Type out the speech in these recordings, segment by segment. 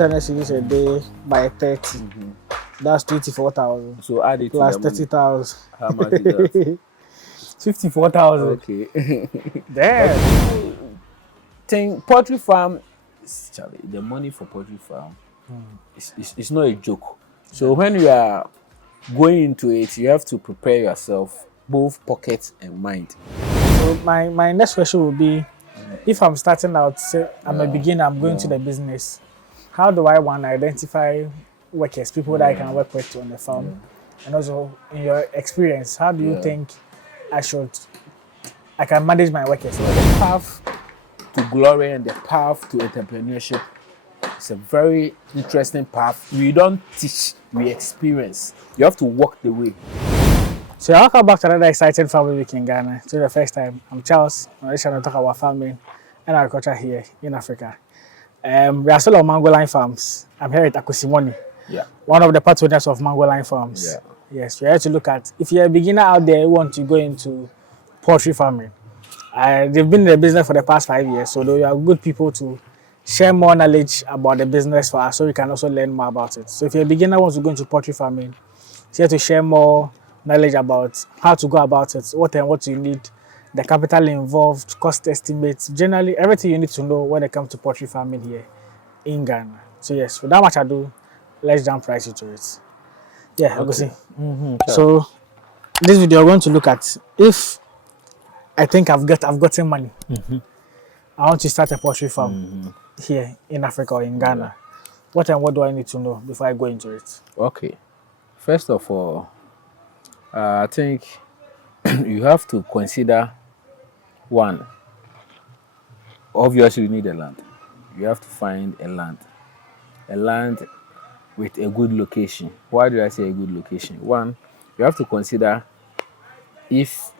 800 cedis a day by 30. That's 24,000. So add it Plus to the money. 30,000. How much is that? 54,000. Okay. Damn. Think poultry farm, Charlie, the money for poultry farm it's not a joke. So when you are going into it, you have to prepare yourself, both pocket and mind. So my next question would be, if I'm starting out, say I'm a beginner, I'm going to the business, how do I want to identify workers, people that I can work with on the farm? And also, in your experience, how do you think I can manage my workers? The path to glory and the path to entrepreneurship is a very interesting path. We don't teach, we experience. You have to walk the way. So welcome back to another exciting family week in Ghana. So the first time, I'm Charles. I'm going to talk about farming and agriculture here in Africa. We are still on Mangoline Farms. I'm here at Akusimoni, one of the part owners of Mangoline Farms. Yes, we're here to look at, if you're a beginner out there who want to go into poultry farming. They've been in the business for the past 5 years, so they are good people to share more knowledge about the business for us so we can also learn more about it. So if you're a beginner who wants to go into poultry farming, it's here to share more knowledge about how to go about it, what you need, the capital involved, cost estimates, generally everything you need to know when it comes to poultry farming here in Ghana. So yes, without much ado, let's jump right into it. Yeah, okay. See. So this video we're going to look at if I think I've gotten money. I want to start a poultry farm here in Africa or in Ghana. What do I need to know before I go into it? Okay. First of all, I think you have to consider one. Obviously, you need a land. You have to find a land with a good location. Why do I say a good location? One, you have to consider if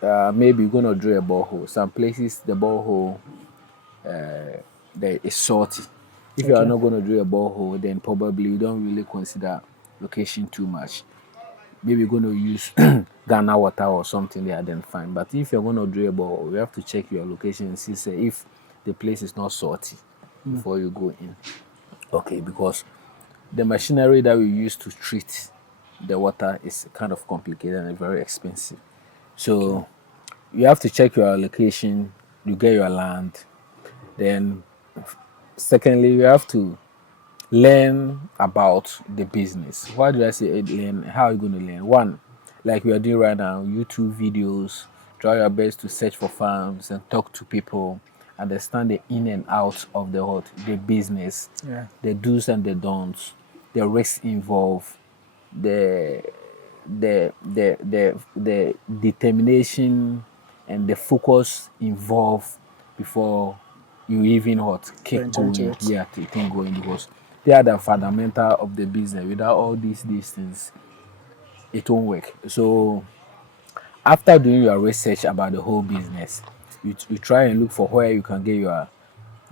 maybe you're going to drill a borehole. Some places the borehole there is salty. If you are not going to drill a borehole, then probably you don't really consider location too much. Maybe you're going to use Ghana water or something there, then fine. But if you're going to drill a borehole, you have to check your location and see say, if the place is not salty before you go in. Okay, because the machinery that we use to treat the water is kind of complicated and very expensive. So you have to check your location, you get your land. Then secondly, you have to learn about the business. Why do I say learn? How are you going to learn? One, like we are doing right now, YouTube videos, try your best to search for farms and talk to people, understand the in and out of the business, the do's and the don'ts, the risks involved, the determination and the focus involved before you even keep going. To keep going, because they are the fundamental of the business. Without all these things, it won't work. So after doing your research about the whole business, you try and look for where you can get your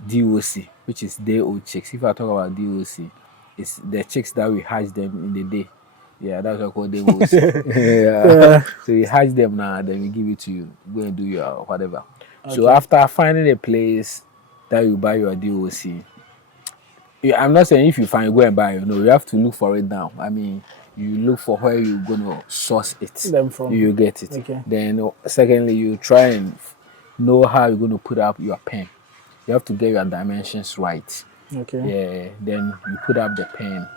DOC, which is day-old chicks. If I talk about DOC, it's the chicks that we hatch them in the day. Yeah, that's what I call DOC. So you hatch them now, then we give it to you. Go and do your whatever. So after finding a place that you buy your DOC, I'm not saying if you find, go and buy. You have to look for it now. I mean, you look for where you're gonna source it. Them from. You get it. Then secondly, you try and know how you're gonna put up your pen. You have to get your dimensions right. Then you put up the pen.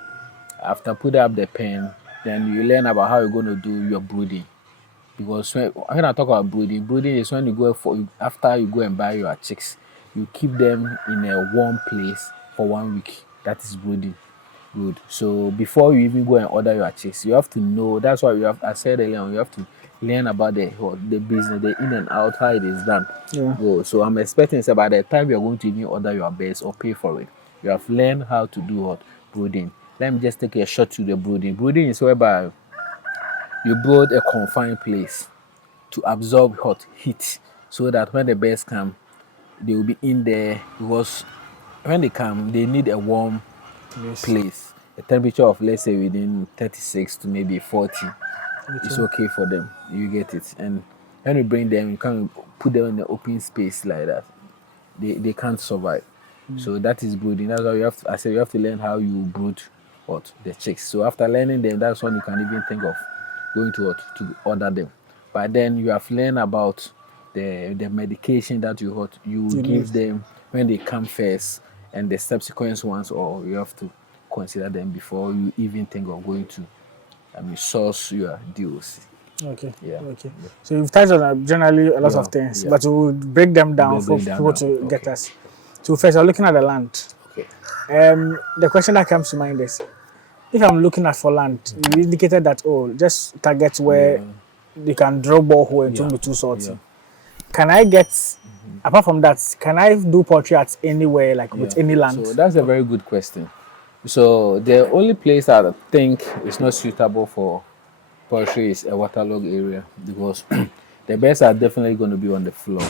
After put up the pen, then you learn about how you're gonna do your brooding. Because when I talk about brooding is when you go after you go and buy your chicks, you keep them in a warm place for 1 week. That is brooding. Good. So before you even go and order your chicks, you have to know. That's why I said earlier, you have to learn about the business, the in and out, how it is done. Good. So I'm expecting by the time you're going to even order your birds or pay for it, you have learned how to do brooding. Let me just take a shot to the brooding. Brooding is whereby you build a confined place to absorb hot heat, so that when the birds come, they will be in there, because when they come, they need a warm place. A temperature of, let's say, within 36 to maybe 40 is okay for them. You get it. And when you bring them, you can't put them in the open space like that. They can't survive. So that is brooding. That's why I said you have to learn how you brood the chicks. So after learning them, that's when you can even think of going to order them. But then you have learned about the medication that you give them when they come first, and the subsequent ones, or you have to consider them before you even think of going to source your deals. Okay. Yeah. Okay. Yeah. So you've touched on generally a lot of things, but we'll break them down for people to get us. So first, I'm looking at the land. Okay. The question that comes to mind is, if I'm looking at for land, you indicated that just target where you can drill borehole and be too salty. Can I get apart from that? Can I do poultry at anywhere, like with any land? So that's a very good question. So the only place I think is not suitable for poultry is a waterlogged area, because the birds are definitely going to be on the floor.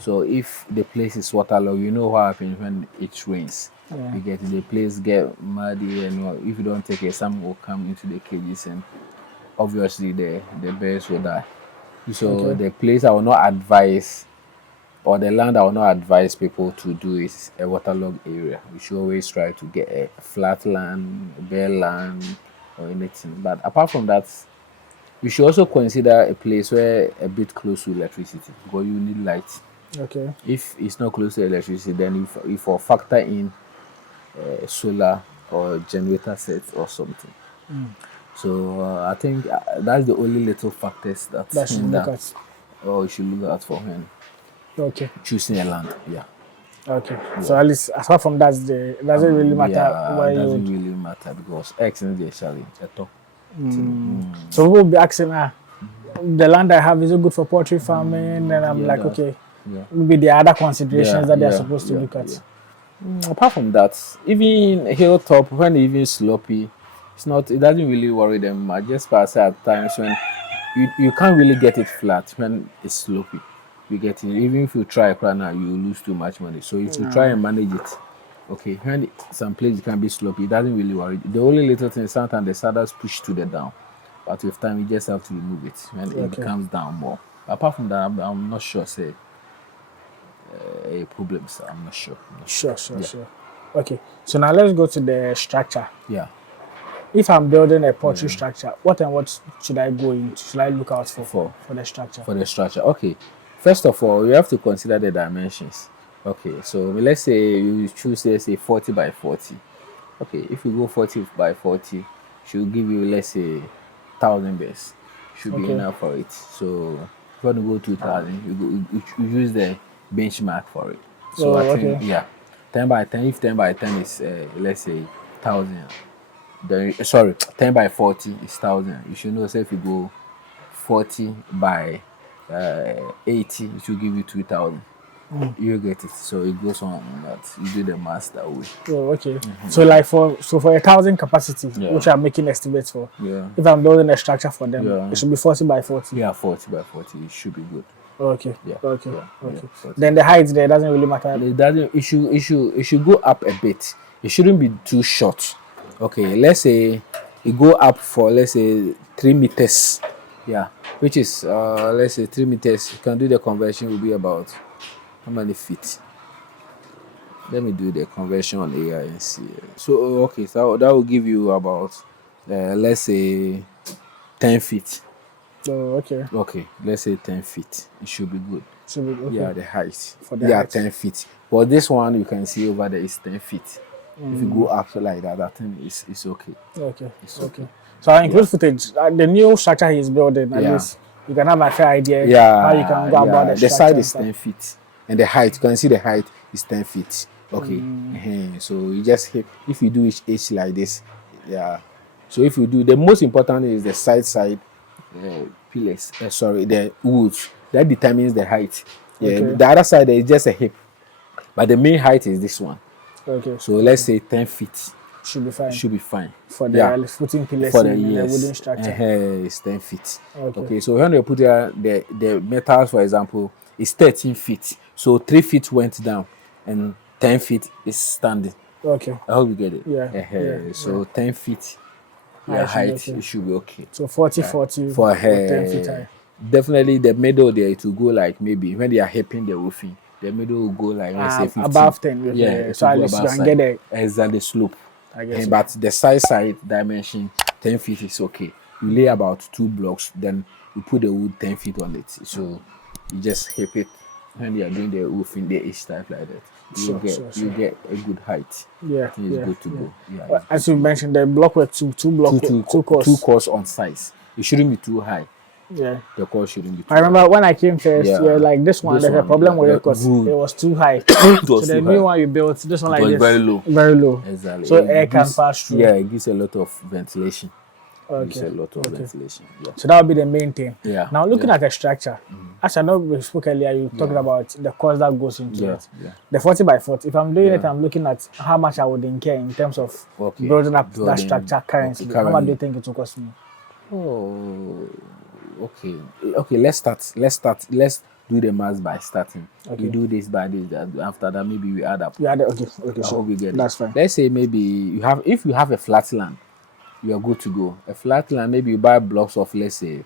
So if the place is waterlogged, you know what happens when it rains. You get the place get muddy, and if you don't take care, some will come into the cages, and obviously the birds will die. So the place I will not advise, or the land I will not advise people to do, is a waterlogged area. We should always try to get a flat land, a bare land, or anything. But apart from that, you should also consider a place where a bit close to electricity, because you need light. Okay. If it's not close to electricity, then if you factor in solar or generator sets or something. So I think that's the only little factors that you should look at for when choosing a land. Yeah. Okay. So at least apart from that, doesn't really matter where you. Doesn't really matter, because X is the challenge at all. So people will be asking, the land I have, is it good for poultry farming? And I'm like, okay, maybe there are other considerations that they're supposed to look at. Apart from that, even hilltop, when even sloppy, it doesn't really worry them much. Just pass at times when you can't really get it flat when it's sloppy. You get it. Even if you try right now, you lose too much money. So if you try and manage it, okay, when some places can be sloppy, it doesn't really worry. The only little thing is sometimes the saddles push to the down, but with time you just have to remove it when it becomes down more. But apart from that, I'm not sure. Say a problem, so I'm not sure. Sure. Okay, so now let's go to the structure. Yeah. If I'm building a poultry structure, what should I go into? Should I look out for the structure? For the structure, okay. First of all, you have to consider the dimensions. Okay, so let's say you choose, let's say 40 by 40. Okay, if you go 40 by 40, she'll give you, let's say, 1,000 birds. Should be enough for it. So if you want to go 2,000, you use the benchmark for it. So I think 10 by 10. If 10 by 10 is let's say 1,000, then 10 by 40 is 1,000. You should know, say if you go 40 by 80, it will give you 2,000. You get it. So it goes on that. You do the math that way. Oh, okay. So like for 1,000 capacity, which I'm making estimates for. Yeah. If I'm building a structure for them, it should be 40 by 40. Yeah, 40 by 40. It should be good. Okay. Yeah. Okay. Then the height there doesn't really matter. It doesn't. It should go up a bit. It shouldn't be too short. Okay. Let's say it go up for, let's say, 3 meters. Yeah. Which is let's say 3 meters. You can do the conversion, will be about how many feet? Let me do the conversion on AI and see. So okay, so that will give you about let's say 10 feet. Oh, okay. Okay, let's say 10 feet. It should be good. Okay. Yeah, the height. For the height. 10 feet. But this one you can see over there is 10 feet. If you go up like that, I think it's okay. Okay. It's okay. So I include footage. The new structure he's building, at least you can have a fair idea how you can go about the structure. The side is 10 feet. And the height, you can see the height is 10 feet. Okay. So you just hit, if you do each like this, so if you do, the most important is the side pillars, the woods. That determines the height. The other side is just a hip. But the main height is this one. Okay. So let's say 10 feet. Should be fine. For the footing pillars for the wooden structure. It's 10 feet. Okay. So when you put the metals, for example, it's 13 feet. So 3 feet went down and 10 feet is standing. Okay. I hope you get it. Yeah. So 10 feet height, it should be okay. So 40 for 10 feet high. Definitely the middle there, to go like maybe when they are hipping the roofing, The middle will go like let's say 15. Above 10. Okay. Yeah, it So will at go least you above can side. get Exactly slope. I guess. But the side dimension 10 feet is okay. You lay about 2 blocks, then you put the wood 10 feet on it. So you just hip it when you are doing the roofing, the each type like that. You get a good height. Yeah, It's good to go. Yeah, well, as you mentioned, the block were two course. 2 course on size. It shouldn't be too high. Yeah, The course shouldn't be too I remember high. when I came first. Yeah, like this one. There's a problem with it because it was too high. So the new one you built, this one like this, very low. Very low. Exactly. So air can pass through. Yeah, it gives a lot of ventilation. Okay. A lot of ventilation. Yeah. So that would be the main thing. Yeah. Now looking at the structure, as I know we spoke earlier, you talked about the cost that goes into it. Yeah. The 40 by 40. If I'm doing it, I'm looking at how much I would incur in terms of building up that structure currently. How much do you think it will cost me? Oh, okay. Okay, let's start. Let's do the math by starting. Okay. You do this by this. After that, maybe we add up. Okay, sure. We get That's fine. Let's say maybe if you have a flat land, you are good to go. A flat land, maybe you buy blocks of let's say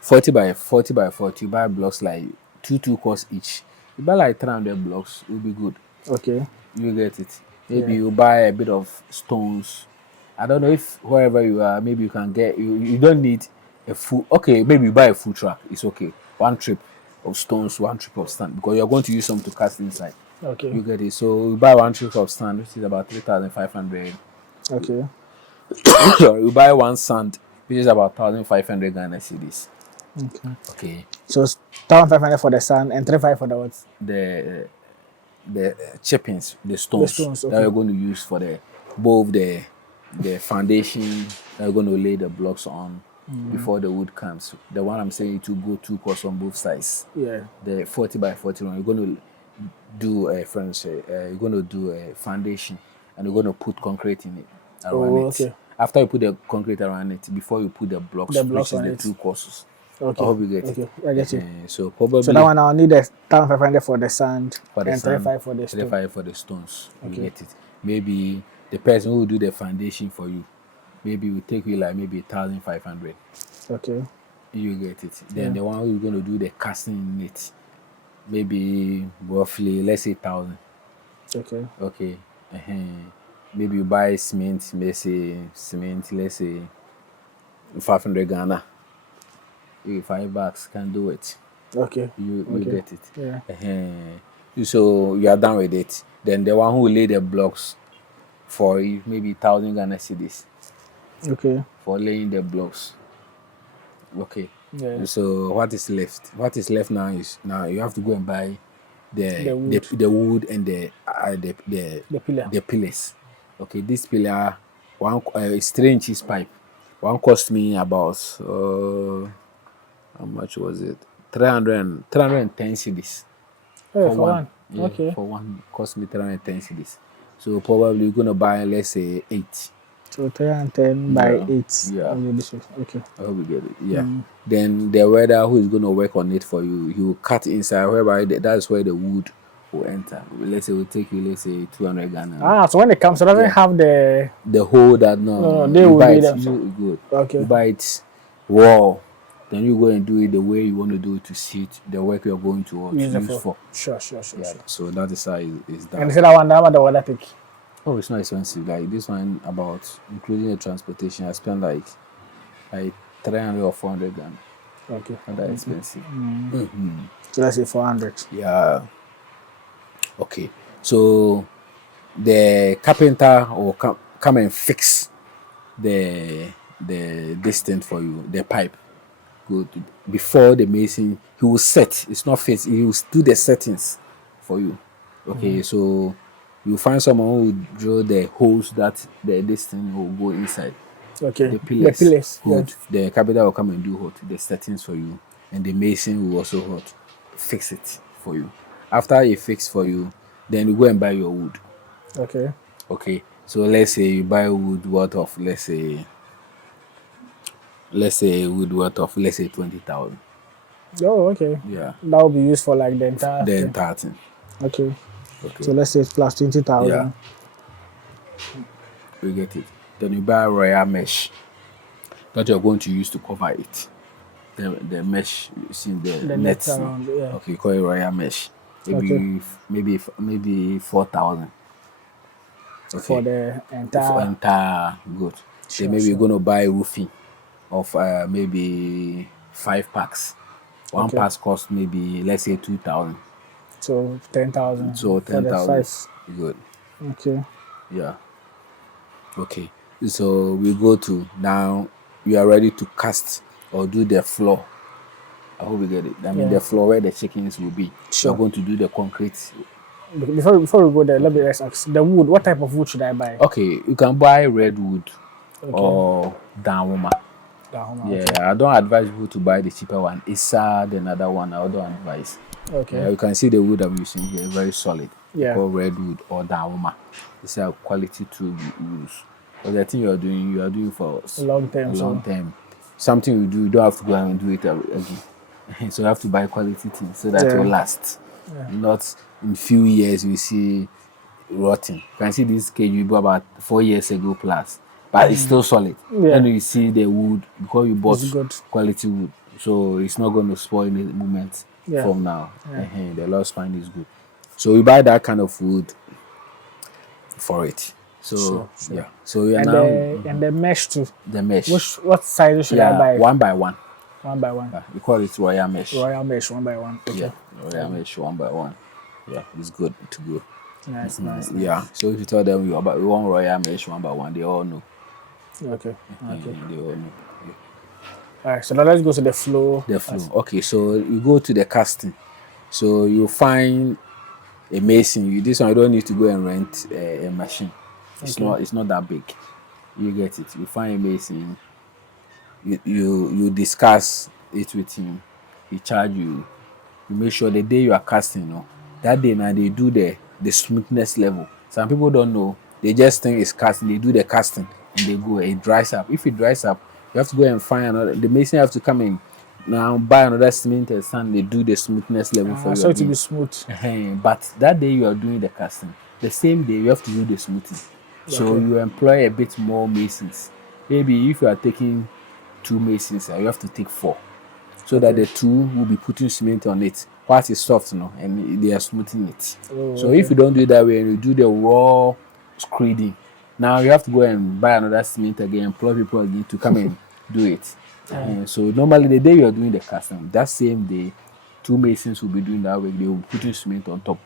40 by 40 by 40. You buy blocks like 2 course each. You buy like 300 blocks, it will be good. Okay. You get it. Maybe you buy a bit of stones. I don't know if wherever you are, maybe you can get you don't need a full. Okay, maybe you buy a full truck. It's okay. 1 trip of stones, 1 trip of sand because you're going to use some to cast inside. Okay. You get it. So you buy 1 trip of sand, which is about 3,500. Okay. You buy 1 sand, which is about 1,500 Ghana cedis. Okay. So 1,500 for the sand and 3,500 for the what? The chippings, the stones okay. that you're going to use for both the foundation that you're going to lay the blocks on before the wood comes. The one I'm saying to go 2 course on both sides. Yeah. The 40 by 40 one, you're going to do a you're going to do a foundation and you're going to put concrete in it around it. Okay. After you put the concrete around it, before you put the blocks which is the 2 courses. Okay. I hope you get it. Okay, I get you. So probably. So that one I'll need 1,500 for the sand and 3,500 for the stones. 3,500 for the stones. Okay. You get it. Maybe the person who will do the foundation for you, maybe will take you like maybe 1,500. Okay. You get it. Then the one who's going to do the casting in it, maybe roughly let's say 1,000. Okay. Okay. Maybe you buy cement. Let's say 500 Ghana. $5 can do it. Okay. You get it. Yeah. So you are done with it. Then the one who will lay the blocks for you, maybe 1,000 Ghana cedis. Okay. For laying the blocks. Okay. Yeah. So what is left? What is left now is you have to go and buy the wood and the pillar. The pillars. Okay. This pillar, one is 3 inches pipe. One cost me about how much was it? 310 cedis. For one. Yeah, okay. For one, cost me 310 cedis. So probably you're gonna buy, let's say 8. So 310 by 8. Yeah. Okay. I hope you get it. Yeah. Then the welder who is gonna work on it for you, he will cut inside whereby that's where the wood will enter. Let's say it will take you, let's say 200 Ghana. So when it comes, it doesn't have the hole that no they will buy it. Good. Okay. You buy it raw. Then you go and do it the way you want to do it to suit the work you're going to use for. Sure. Yeah. So that is how it's done. And you said that one, how about the water take? Oh, it's not expensive. Like this one, about including the transportation, I spent like 300 or 400 Ghana. Okay. Not that expensive. So let's say 400. Yeah. Okay. So the carpenter will come and fix the distance for you, the pipe. Good. Before the mason, he will set. It's not fit. He will do the settings for you. Okay. So you find someone who will drill the holes that this thing will go inside. Okay. The pillars. Good. Yes. The carpenter will come and do the settings for you, and the mason will also fix it for you. After he fix for you, then you go and buy your wood. Okay. Okay. So let's say you buy wood worth of let's say wood worth of 20,000. Oh, okay. Yeah. That will be used for like the entire thing. Okay. So let's say it's plus 20,000. Yeah. You get it. Then you buy royal mesh that you're going to use to cover it. the mesh, you see the The net nets. No? around, yeah. Okay, you call it royal mesh. Okay. Maybe 4,000. For Okay, the for entire. entire good. Then Sure, maybe you're sure. gonna buy roofing of maybe 5 packs. One Okay. pack costs maybe let's say 2,000. So 10,000 So for the 10,000. five. Good. Okay. Yeah. Okay. So we go to now. You are ready to cast or do the floor. I hope you get it. I mean Yeah. the floor where the chickens will be. You are Sure. going to do the concrete. Before we go there, let me Okay. just ask the wood. What type of wood should I buy? Okay. You can buy redwood Okay. or downwoman. Okay. Yeah, I don't advise people to buy the cheaper one. It's sad, another one. I don't advise. Okay. Yeah, you can see the wood I'm using here, very solid. They Yeah. call redwood or dawama. It's a quality tool you use. But the thing you are doing for us Long a term. long So time. Something you do, you don't have to go and do it again. So you have to buy quality things so that it will yeah. last. Yeah. Not in few years you see rotten. You can see this cage you bought about 4 years ago plus, but it's still solid. Yeah. And you see the wood because you It's bought good. quality wood, so it's not going to spoil in the moment Yeah. from now. Yeah. The lost spine is good. So we buy that kind of wood for it. So Sure. yeah. So we are And now the mesh too. the mesh. What size should I Yeah, buy? one by one. One by one. We call it royal mesh. Royal mesh, one by one. Yeah, Okay. royal mesh one by one. Yeah, it's good to go. Nice. Yeah. So if you tell them we want royal mesh one by one, they all know. Okay. They all know. All right. So now let's go to the flow. The flow. Okay, so you go to the casting. So you find a mason. This one you don't need to go and rent a machine. It's not that big. You get it. You find a mason. You discuss it with him. He charge you. You make sure the day you are casting, that day now they do the smoothness level. Some people don't know. They just think it's casting. They do the casting and they go. It dries up. If it dries up, you have to go and find another. The mason have to come in now buy another cement and sand. They do the smoothness level for you So it will again. be smooth. But that day you are doing the casting, the same day you have to do the smoothing. So Okay. you employ a bit more masons. Maybe if you are taking 2 masons, you have to take 4 so that the 2 will be putting cement on it. What is soft, and they are smoothing it. So if you don't do it that way and you do the raw screeding, now you have to go and buy another cement again, employ people again to come and do it. So normally the day you are doing the casting, that same day, 2 masons will be doing that way. They will be putting cement on top.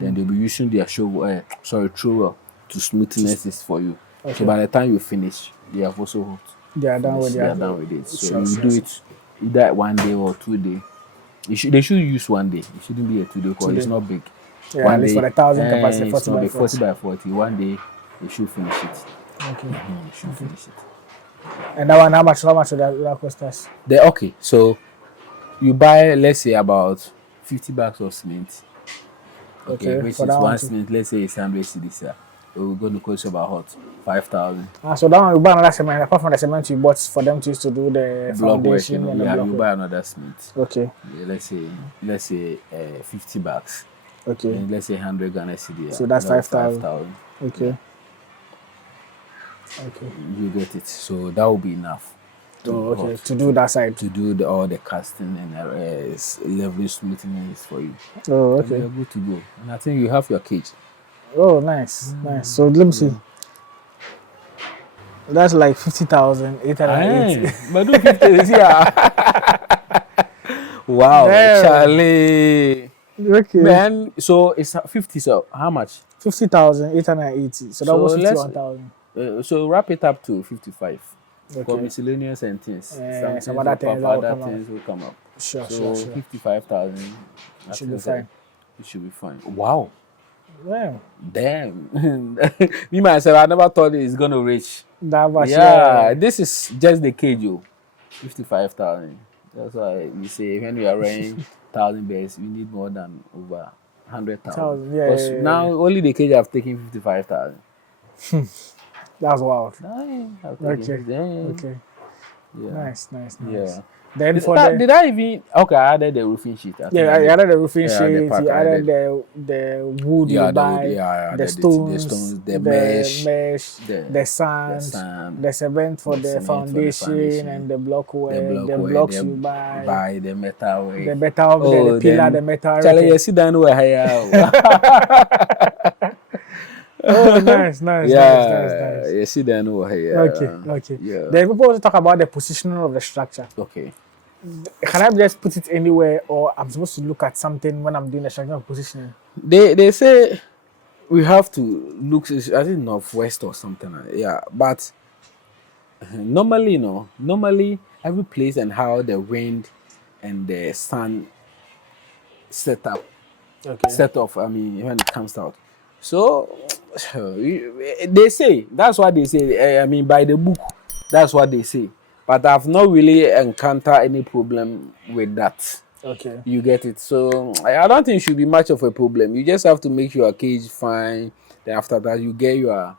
Then they'll be using their trowel to smoothness this for you. So by the time you finish, they have also They are done with they are it. done with it. So you do it either 1 day or 2 day. They should use 1 day. It shouldn't be a 2 day because it's not big. Yeah, One at least day, for the 1,000 capacity, it's 40 not by big. 40 40. by 40. 1 day, they should finish it. Okay. They should finish it. And that one, how much would that cost us? Okay, so you buy, let's say, about 50 bags of cement. Okay, which for is that one one too. cement, let's say it's 100 cedis. We're going to cost you about 5,000. So that one, you buy another cement, apart from the cement you bought for them to use to do the Block work, foundation and the block you work. buy another cement. Okay. Yeah, let's say 50 bags. Okay. And let's say 100 Ghana cedi. So that's 5,000. 5,000. Okay. Yeah. Okay. You get it. So that will be enough. To do that side. To do all the casting and leveling smoothness for you. Oh, And you're good to go. And I think you have your cage. Oh, nice. So let me see. That's like 50,000, 880. But do 50 is Wow, Damn. Charlie. Okay. Man, so it's 50. So how much? 50,000, 880. So that was 51,000. So wrap it up to 55. For Okay. miscellaneous and things. Some other things will come up. Sure. 55,000. Should be fine. It should be fine. Wow. Yeah. Damn. Me myself, I never thought it's gonna reach. That much. Yeah, this is just the cage, 55,000. That's why we say when we are running 1,000 bears, we need more than over 100,000. Yeah. Now only the cage have taken 55,000. That's wild. Okay. Okay. Yeah. Nice. Yeah. Then Did I even okay? I added the roofing sheet. I think you added the roofing yeah, the sheet, part you I added added. the wood you Yeah, the wood. buy, Yeah, I the added it. The stones, stones, the the mesh, mesh, the the sand, sand, the cement for the the cement for the foundation foundation, and the block the work, block the where blocks they you buy, buy the metal the way. metal, the Oh, pillar, the then metal Charlie, you everything. see that where I Oh, nice, nice, nice, nice, Yeah, nice. you see that Okay, where okay. yeah. Then people also talk about the positioning of the structure. Okay. Can I just put it anywhere, or I'm supposed to look at something when I'm doing the structural positioning? They say we have to look. I think northwest or something. Yeah, but normally, normally every place and how the wind and the sun set up, Okay. set off. I mean, when it comes out. So they say that's what they say. I mean, by the book, that's what they say. But I've not really encountered any problem with that. Okay. You get it. So I don't think it should be much of a problem. You just have to make your cage fine. Then after that, you get your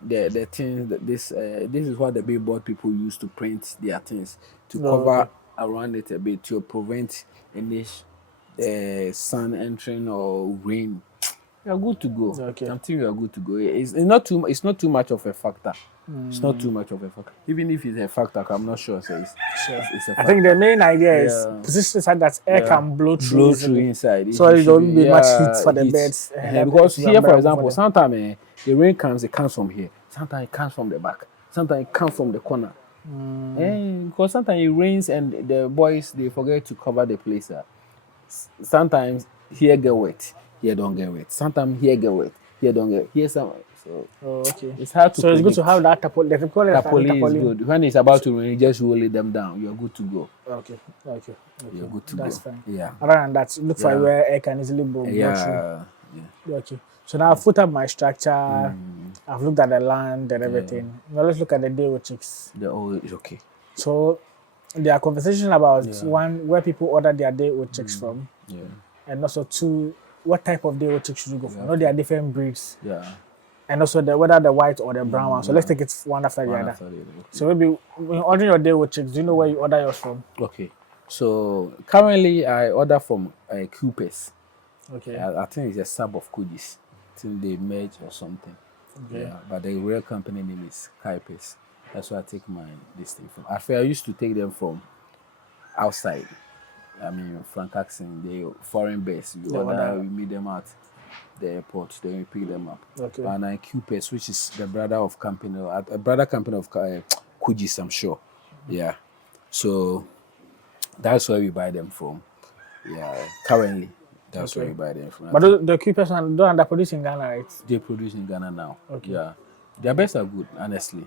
the things that this is what the billboard people use to print their things to Oh, okay. cover around it a bit to prevent any sun entering or rain. You're good to go. Okay. I'm thinking you're good to go. It's not too much of a factor. It's not too much of a factor. Even if it's a factor, I'm not sure. So Sure. it's a I think the factor. main idea is Yeah. position so that air Yeah. can blow through Blow through easily. inside. So it don't be much heat for the heat. birds. Because it will be here, for unbearable example, them. sometimes the rain comes, it comes from here. Sometimes it comes from the back. Sometimes it comes from the corner. Because sometimes it rains and the boys they forget to cover the place. Sometimes here get wet, here don't get wet. Sometimes here get wet, here don't get. Here some. So Oh, okay. it's hard to So it's good to predict. have that tapoli. They call it Tapoli is tapoli. good. When it's about to rain, you just roll it them down. You're good to go. Okay. Okay. You're Okay. good to That's go. fine. Yeah. Other than that, look for Yeah. where air can easily blow through. Yeah. Yeah. Okay. So now I've put up my structure. I've looked at the land and everything. Now let's look at the day with chicks. The old is okay. So there are conversations about one where people order their day old chicks from, Yeah. and also two, what type of day old chicks should you go for? I know there are different breeds, Yeah. and also whether the white or the brown one. So let's take it one after the One other. after the other, okay. So maybe when you order your day old chicks, do you know where you order yours from? Okay. So currently I order from Coopers. Okay. I think it's a sub of Coogis. I think they merge or something. Okay. Yeah. But the real company name is Coopers. That's where I take this thing from. I used to take them from outside. I mean, Frank Axon, the foreign base. We meet them at the airport, then we pick them up. Okay. And then Coopers, which is the brother company of Coogis, I'm sure. Yeah. So that's where we buy them from. Yeah. Currently, that's where we buy them from. But the keepers don't underproduce in Ghana, right? They produce in Ghana now. Okay. Yeah. Their best are good, honestly.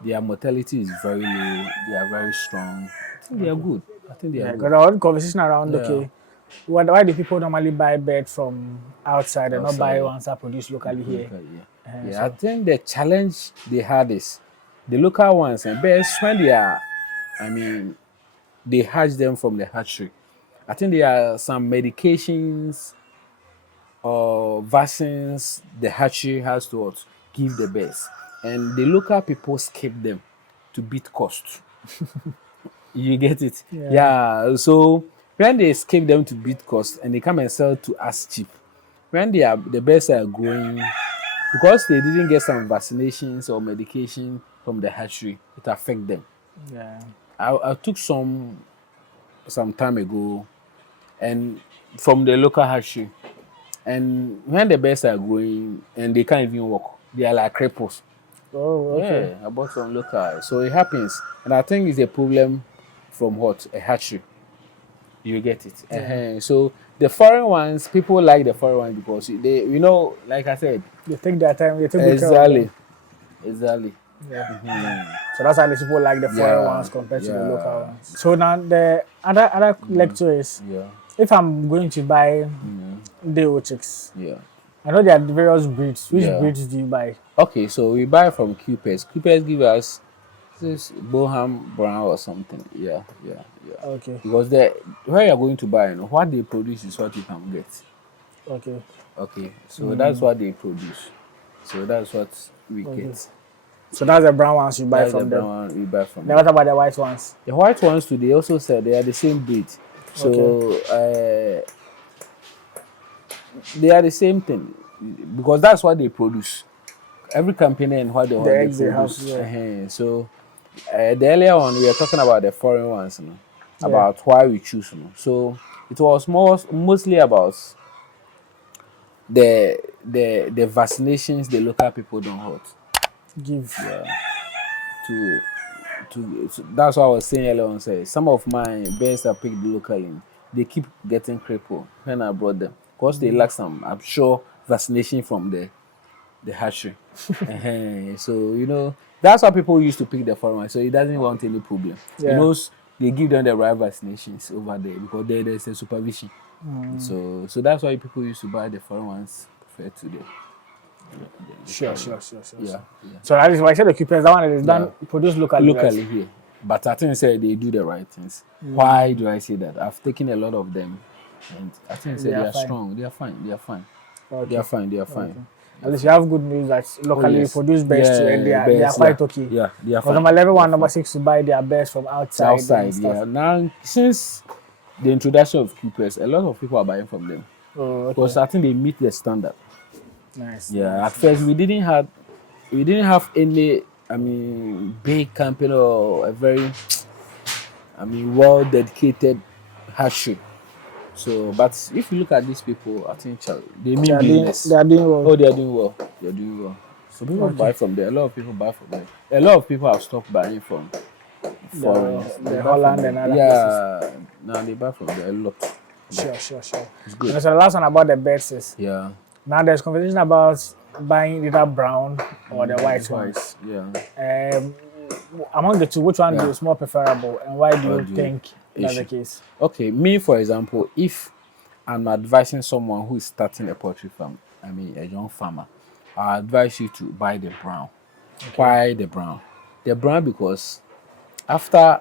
Their mortality is very low. They are very strong. I think they are good. I think they are good. Because I had conversation around, okay, why do people normally buy bird from outside and not buy ones that produce locally here? Yeah, I think the challenge they had is the local ones and birds when they are, I mean, they hatch them from the hatchery. I think there are some medications or vaccines the hatchery has to give the birds, and the local people skip them to beat cost. You get it? Yeah. So when they skip them to beat cost and they come and sell to us cheap, when the birds are growing, because they didn't get some vaccinations or medication from the hatchery, it affect them. Yeah. I took some time ago, and from the local hatchery, and when the birds are growing and they can't even walk, they are like cripples. Oh, okay. Yeah, I bought from local, so it happens, and I think it's a problem from what a hatchery. You get it. Yeah. So the foreign ones, people like the foreign ones because they, like I said, they take their time. They take good care of them. Exactly. Yeah. So that's why the people like the foreign ones compared to the local ones. So now the other lecture is if I'm going to buy day old chicks. Yeah. I know there are various breeds. Which breeds do you buy? Okay, so we buy from Coopers. Coopers give us this Boham Brown or something. Yeah. Okay. Because where you're going to buy, what they produce is what you can get. Okay. Okay, so that's what they produce. So that's what we get. So that's the brown ones you buy That's the from brown them. one we buy from Then them. what about the white ones? The white ones too, they also said they are the same breed. So they are the same thing because that's what they produce. Every company and what they want, they eggs they have, produce. yeah. So the earlier one we were talking about the foreign ones, Yeah. about why we choose. So it was mostly about the vaccinations the local people don't hold. Give. Yeah. So that's what I was saying earlier on. Say some of my bears I picked locally, they keep getting crippled when I brought them because they lack some, I'm sure, vaccination from the hatchery. So that's why people used to pick the foreign one. So he doesn't want any problem. He Yeah. knows they give them the right vaccinations over there because there's a supervision. So that's why people used to buy the foreign ones compared to the Sure. yeah. So that is why I said the equipment, that one is done produced locally. Locally Right? here. But I think say they do the right things. Why do I say that? I've taken a lot of them, and I think say they are fine. strong. They are fine. Okay. They are fine. At least you have good news that locally yes. produced bears too, and they are bears, quite okay. Yeah, they are Because fine. number everyone number 6 to buy their bears from outside. Outside, yeah. Now since the introduction of keepers, a lot of people are buying from them. Oh, okay. Because I think they meet the standard. Nice. Yeah. At first we didn't have any big company or a very well dedicated hatchery. So, but if you look at these people, I think they mean business. They are doing well. Oh, they are doing well. So people buy from there. A lot of people buy from there. A lot of people have stopped buying from foreigners. The Holland and other places. Now they buy from there a lot. Sure. It's good. And so the last one about the birds is now there's conversation about buying either brown or the white ones. Yeah. Among the two, which one is more preferable, and why do you think that's the case? Okay, me for example, if I'm advising someone who is starting a poultry farm, a young farmer, I advise you to buy the brown. Okay. Why the brown? The brown because after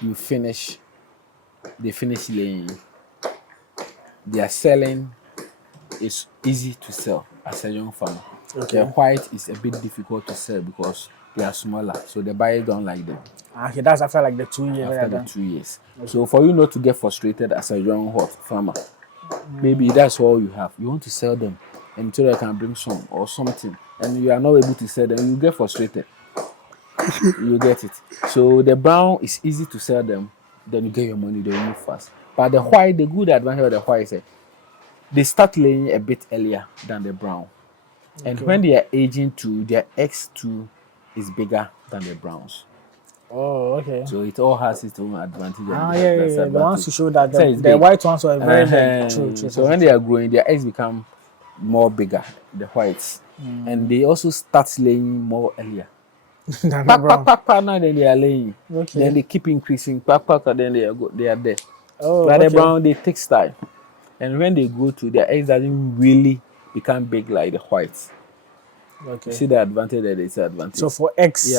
you finish laying, their selling is easy to sell as a young farmer. Okay. The white is a bit difficult to sell because they are smaller, so the buyers don't like them. Okay, that's after like the 2 years. After the 2 years. Okay. So for you not to get frustrated as a young farmer, maybe that's all you have. You want to sell them until you can bring some or something, and you are not able to sell them, you get frustrated. You get it. So the brown is easy to sell them, then you get your money, they move fast. But the white, the good advantage of the white is they start laying a bit earlier than the brown. Okay. And when they are aging too, their eggs too is bigger than the browns. Oh, okay. So it all has its own advantage. The ones to show that the white ones are very big. True. So when they are growing, their eggs become more bigger, the whites. And they also start laying more earlier. Now then they are laying. Okay. Then they keep increasing. Then they are there. Oh, but the brown, they take time. And when they go to, their eggs doesn't really become big like the whites. Okay. You see the advantage and the disadvantage. So for eggs,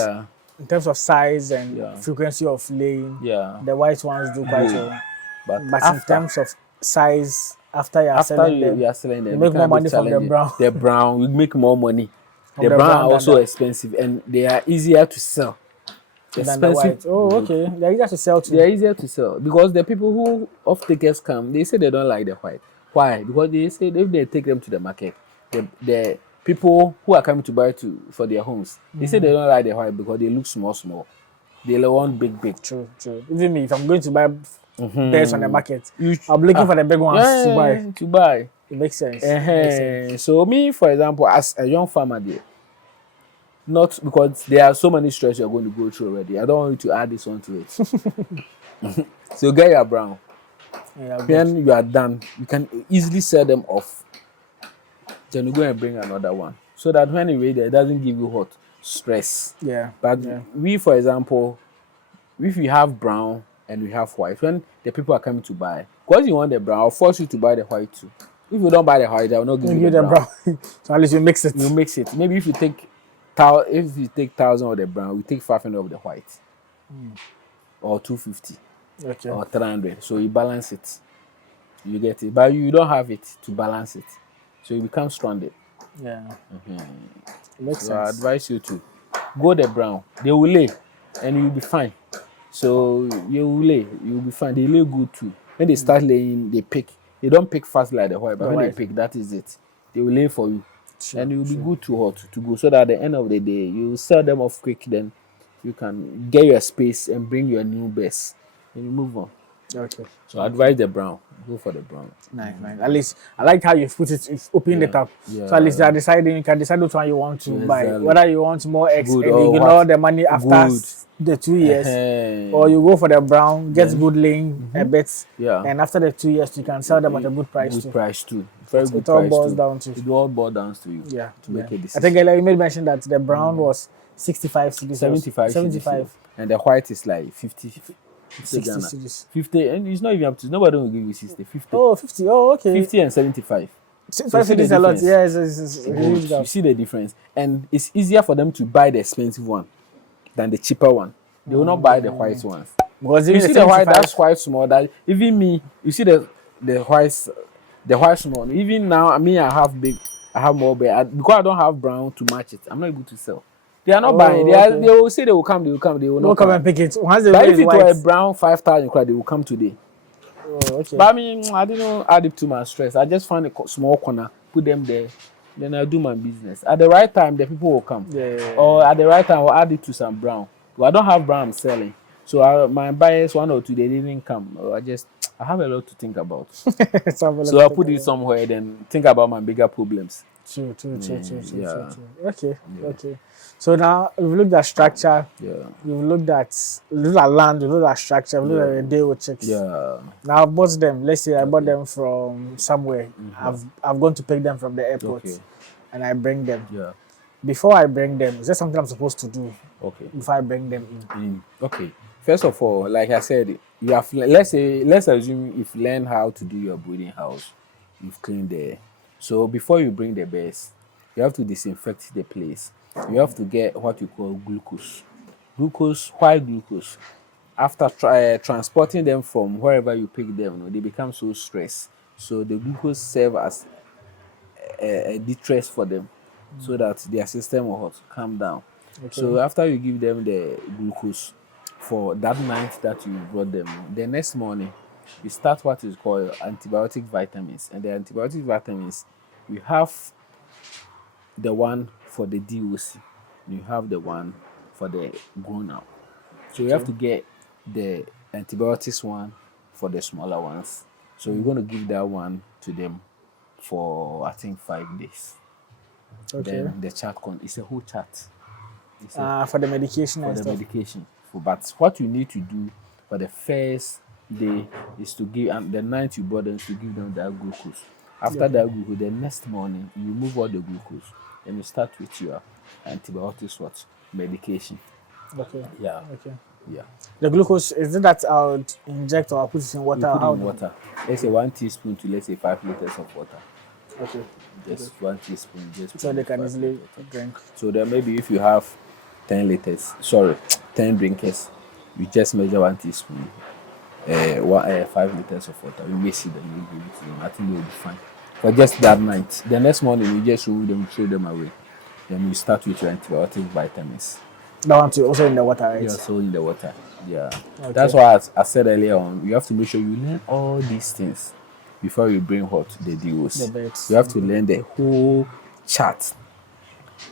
in terms of size and frequency of laying, the white ones do quite well. But in terms of size, after you are selling them, you make more money from the brown. The brown, you make more money. The brown are also expensive and they are easier to sell. Than the white. Oh, okay. They're easier to sell too. They're easier to sell because the people who off-takers come, they say they don't like the white. Why? Because they say if they take them to the market, the people who are coming to buy for their homes, they say they don't like the white because they look small. They want big. True. Even me, if I'm going to buy bears on the market, I'm looking for the big ones to buy. It makes sense. So me, for example, as a young farmer there, not because there are so many stress you're going to go through already. I don't want you to add this on to it. So get your brown. When you are done, you can easily sell them off. Then you go and bring another one. So that when you read it doesn't give you stress. But we, for example, if we have brown and we have white, when the people are coming to buy, because you want the brown, I'll force you to buy the white too. If you don't buy the white, I will not give you the brown. So at least you mix it. You mix it. Maybe if you take 1,000 of the brown, we take 500 of the white, or 250, or 300. So you balance it. You get it, but you don't have it to balance it, so you become stranded. Makes sense. I advise you to go the brown. They will lay, and you'll be fine. So you will lay, you'll be fine. They lay good too. When they start laying, they pick. They don't pick fast like the white, but when they pick, that is it. They will lay for you, and it will be good to hot to go. So that at the end of the day, you sell them off quick. Then you can get your space and bring your new best, and you move on. Okay. So I advise the brown. Go for the brown. Nice. At least I like how you put it. It's opening it up. Yeah. So at least you are deciding. You can decide which one you want to buy. Whether you want more eggs Good and or you know the money after the 2 years, or you go for the brown, get good laying a bit. Yeah. And after the 2 years, you can sell them at a good price. Good price too. Very good It all price boils too. down to. It all boils down to you. Yeah. To make a decision. I think earlier you made mention that the brown was 65 cedis. 75. And the white is like 50. 60 cedis. 50, and it's not even up to, nobody will give you 60, 50. Oh, 50. Oh, okay. 50 and 75. 65 cedis is a lot. Yeah, it's a huge gap. You see the difference. And it's easier for them to buy the expensive one than the cheaper one. They will not buy the white ones. Because you see the white, that's quite small. That even me, you see the white small. Even now, I have more big. Because I don't have brown to match it, I'm not able to sell. They are not buying. They will say they will come. They will not come and pick it. Once they but if it were a brown 5,000, they will come today. Oh, okay. But I mean, I didn't add it to my stress. I just find a small corner, put them there, then I do my business. At the right time, the people will come. Yeah. Or at the right time, I'll add it to some brown. But I don't have brown I'm selling. So my buyers, 1 or 2, they didn't come. I have a lot to think about. So I'll put it somewhere, then think about my bigger problems. True. Okay. So now we've looked at structure. Yeah. We've looked at land. We've looked at structure. We've looked at the day with chicks. Yeah. Now I bought them. Let's say I bought them from somewhere. I've gone to pick them from the airport, and I bring them. Yeah. Before I bring them, is there something I'm supposed to do? Okay. Before I bring them in. Okay. First of all, like I said, you have. Let's assume you've learned how to do your breeding house. You've cleaned there. So before you bring the birds, you have to disinfect the place. You have to get what you call glucose. Why glucose? After transporting them from wherever you pick them, they become so stressed. So the glucose serves as a deterrent for them, so that their system will calm down. Okay. So after you give them the glucose for that night that you brought them, the next morning you start what is called antibiotic vitamins. And the antibiotic vitamins, you have the one for the DOC, you have the one for the grown up. So you have to get the antibiotics one for the smaller ones. So you're going to give that one to them for, I think, 5 days. Okay. Then the chart it's a whole chart. For the medication and stuff. Medication. But what you need to do for the first day is to give, and the night you bought them, to give them that glucose. After that glucose, the next morning you remove all the glucose and you start with your antibiotics medication. Okay. Yeah. Okay. Yeah. The glucose, is it that I'll inject or I'll put it in water? You put it in water. Let's say 1 teaspoon to, let's say, 5 liters of water. Okay. Just 1 teaspoon. So they can easily drink. So then maybe if you have 10 drinkers, you just measure 1 teaspoon, 5 liters of water. You may see them, you give it to them. I think they will be fine. For just that night. The next morning, you just remove them, throw them away. Then you start with your antibiotic vitamins. That one too, also in the water, right? Yeah, so in the water. Yeah. Okay. That's why I said earlier on, you have to make sure you learn all these things before you bring the DOs. You have to learn the whole chart.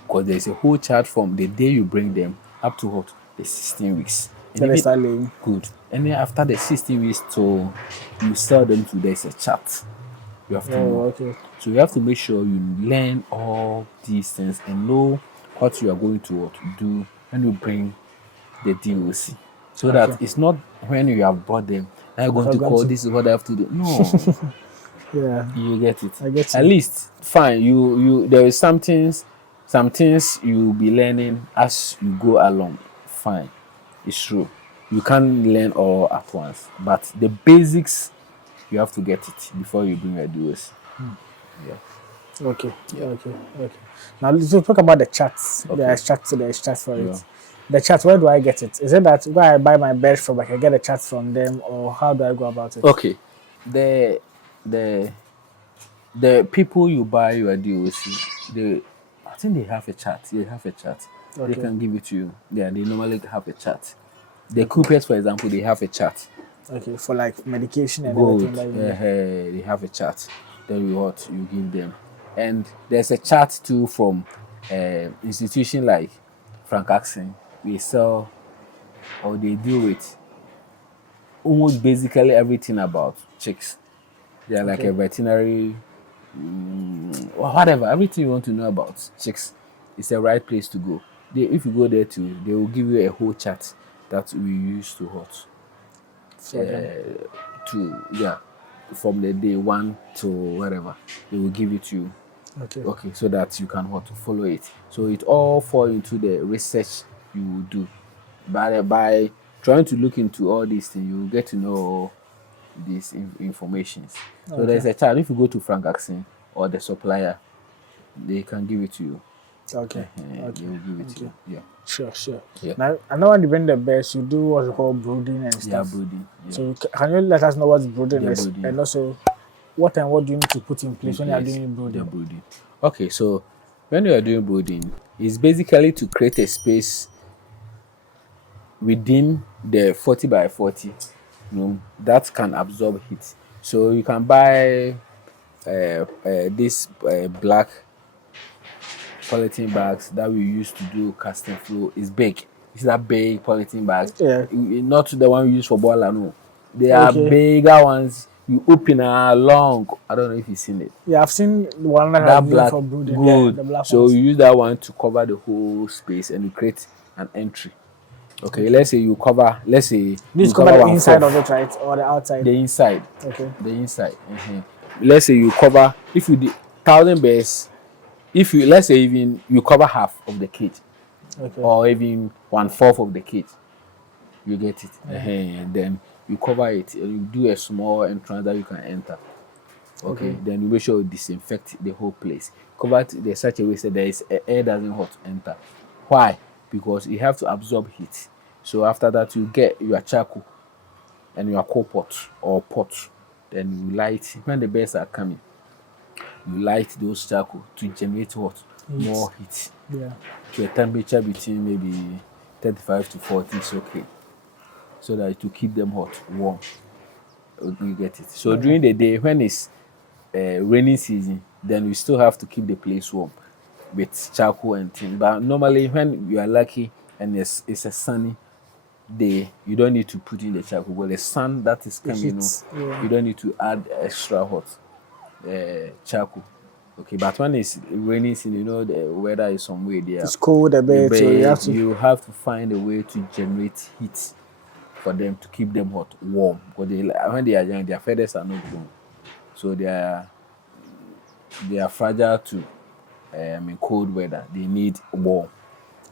Because there's a whole chart from the day you bring them up to the 16 weeks. Then they start laying. Good. And then after the 16 weeks to you sell them to, there's a chart. You have to know. Okay. So you have to make sure you learn all these things and know what you are going to do when you bring the DOC. So that it's not when you have brought them, I'm going to call, this is what I have to do. No. Yeah. You get it. I get it. At least, fine, you there is some things you'll be learning as you go along. Fine. It's true. You can't learn all at once. But the basics, you have to get it before you bring your DOs. Yeah. Okay. Yeah. Okay. Now let's talk about the charts. Okay. There's charts for it. The charts, where do I get it? Is it that where I buy my bed from, I can get a chart from them, or how do I go about it? Okay. The people you buy your DOC, I think they have a chart. They can give it to you. Yeah, they normally have a chart. The coopers, for example, they have a chart. Okay, for like medication and Good. everything like that. They have a chart. Then you give them, and there's a chart too from institution like Frank Axon. We sell or they deal with almost basically everything about chicks. They are like a veterinary, whatever. Everything you want to know about chicks is the right place to go. If you go there too, they will give you a whole chart that we use to hot. From the day 1 to whatever, they will give it to you. Okay, so that you can follow it. So it all fall into the research you will do. By trying to look into all these things, you will get to know these informations. So there's a chart. If you go to Frank Axon or the supplier, they can give it to you. Okay. They will give it to you. Yeah. Sure. Yeah. Now, I know when you bring the bears, you do what's called brooding and stuff. Yeah, brooding. Yeah. So can you let us know what brooding is? Brooding. And also, what do you need to put in place when you are doing brooding? The brooding. Okay, so when you are doing brooding, it's basically to create a space within the 40 by 40 room that can absorb heat. So you can buy this black polythene bags that we use to do casting flow. Is big. It's that big polythene bag. Yeah. Not the one we use for boiler, no. They are bigger ones. You open a long. I don't know if you've seen it. Yeah, I've seen one that black for brooding. Good. Yeah, the black so ones. You use that one to cover the whole space and you create an entry. Okay, let's say you cover. Let's say you cover the inside of it, right, or the outside? The inside. Okay. The inside. Let's say you cover. If you did 1,000 bears, let's say even you cover half of the cage, or even 1/4 of the cage, you get it. And then you cover it. You do a small entrance that you can enter. Okay. Then you make sure you disinfect the whole place. Cover it in such a way that there is air doesn't hot enter. Why? Because you have to absorb heat. So after that, you get your charcoal and your coal pot or pot. Then you light when the bears are coming. You light those charcoal to generate more heat. Yeah. To a temperature between maybe 35 to 40 is okay. So that to keep them hot, warm. You get it. So during the day, when it's rainy season, then we still have to keep the place warm with charcoal and things. But normally, when you are lucky and it's a sunny day, you don't need to put in the charcoal. Well, the sun that is coming, you don't need to add extra hot charcoal. Okay, but when it's raining season, the weather is some way there. It's cold a bit, so you have to find a way to generate heat for them to keep them hot, warm. Because when they are young, their feathers are not grown, so they are fragile to cold weather. They need warm.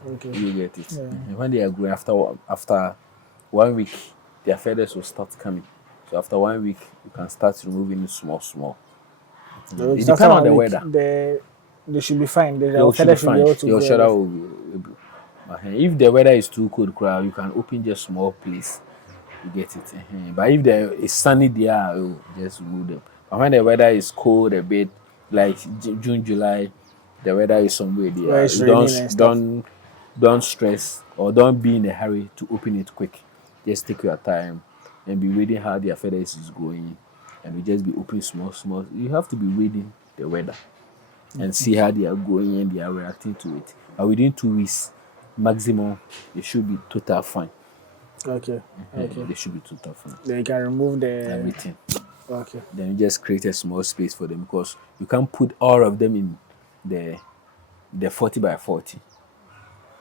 Okay. You get it. When they are growing, after 1 week, their feathers will start coming. So after 1 week, you can start removing it small. It depends on the weather. They should be fine. Their feathers should be able to grow. Your shoulder will be able. If the weather is too cold, you can open just small place. You get it. But if there is sunny there, you just remove them. But when the weather is cold a bit, like June, July, the weather is somewhere there. Don't stress or don't be in a hurry to open it quick. Just take your time and be reading how their feathers is going, and we just be open small. You have to be reading the weather and see how they are going and they are reacting to it. But within 2 weeks, maximum, they should be total fine. Okay. They should be total fine. Then you can remove everything. Okay. Then you just create a small space for them because you can't put all of them in the 40 by 40.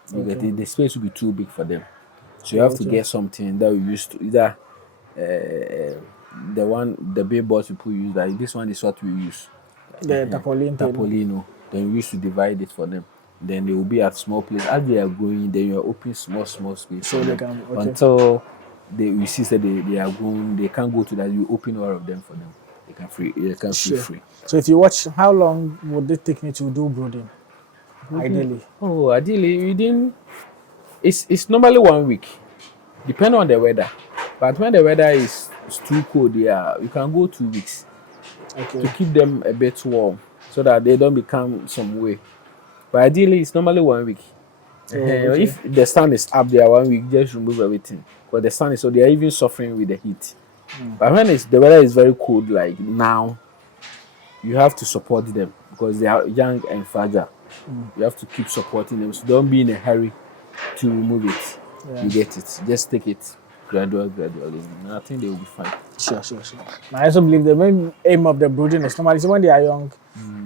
The space will be too big for them. So you have to get something that we used to either the big box people use. Like this one is what we use. The Tapolino. Then we used to divide it for them. Then they will be at small place. As they are going, then you are opening small space. So they can until we see that they are going, they can't go to that. You open all of them for them. They can feel free. So if you watch, how long would it take me to do brooding? Ideally. Within it's normally 1 week, depending on the weather. But when the weather is too cold, you can go 2 weeks to keep them a bit warm so that they don't become some way. But ideally, it's normally 1 week. Oh, okay. If the sun is up there 1 week, just remove everything. Because the sun is so they are even suffering with the heat. But when the weather is very cold, like now, you have to support them because they are young and fragile. You have to keep supporting them. So don't be in a hurry to remove it. Yeah. You get it. Just take it gradually. And I think they will be fine. Sure. I also believe the main aim of the brooding is normally so when they are young,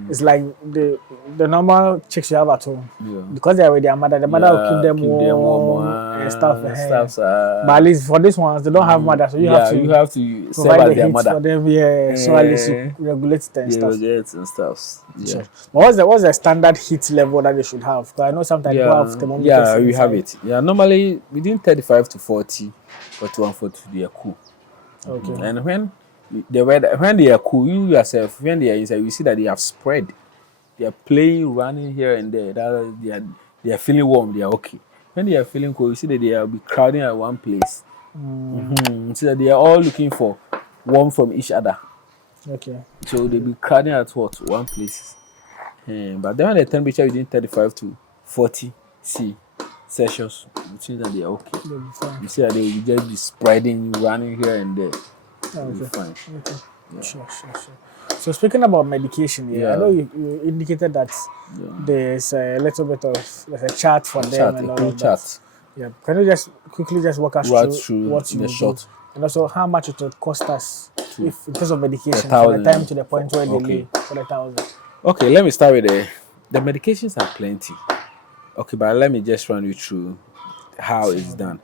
it's like the normal chicks you have at home. Yeah. Because they are with their mother, the mother will keep them warm and stuff. But at least for these ones, they don't have mother, so you have to provide the heat for them. Yeah, so at least you regulate it and stuff. Regulate and stuff. Yeah. Sure. But what's the standard heat level that they should have? Because I know sometimes people have thermometers. Yeah, we have it. Yeah, normally within 35 to 40, but 140 they are cool. Okay. And when they are cool, you yourself, when they are inside, you see that they have spread. They are playing, running here and there. They are feeling warm. They are okay. When they are feeling cold, you see that they are be crowding at one place. You see that they are all looking for warmth from each other. Okay. So they be crowding at one place. But then when the temperature within 35 to 40 Celsius, you see that they are okay. They'll be fine. You see that they will just be spreading, running here and there. Okay. Be fine. Okay. Yeah. Sure. So speaking about medication, I know you indicated that there's a little bit of a chart for them and all of that. Yeah. Can you just quickly walk us through what you do? And also how much it would cost us if in terms of medication from the time to the point where they lay for the 1,000. Okay, let me start with the medications are plenty. Okay, but let me just run you through how it's done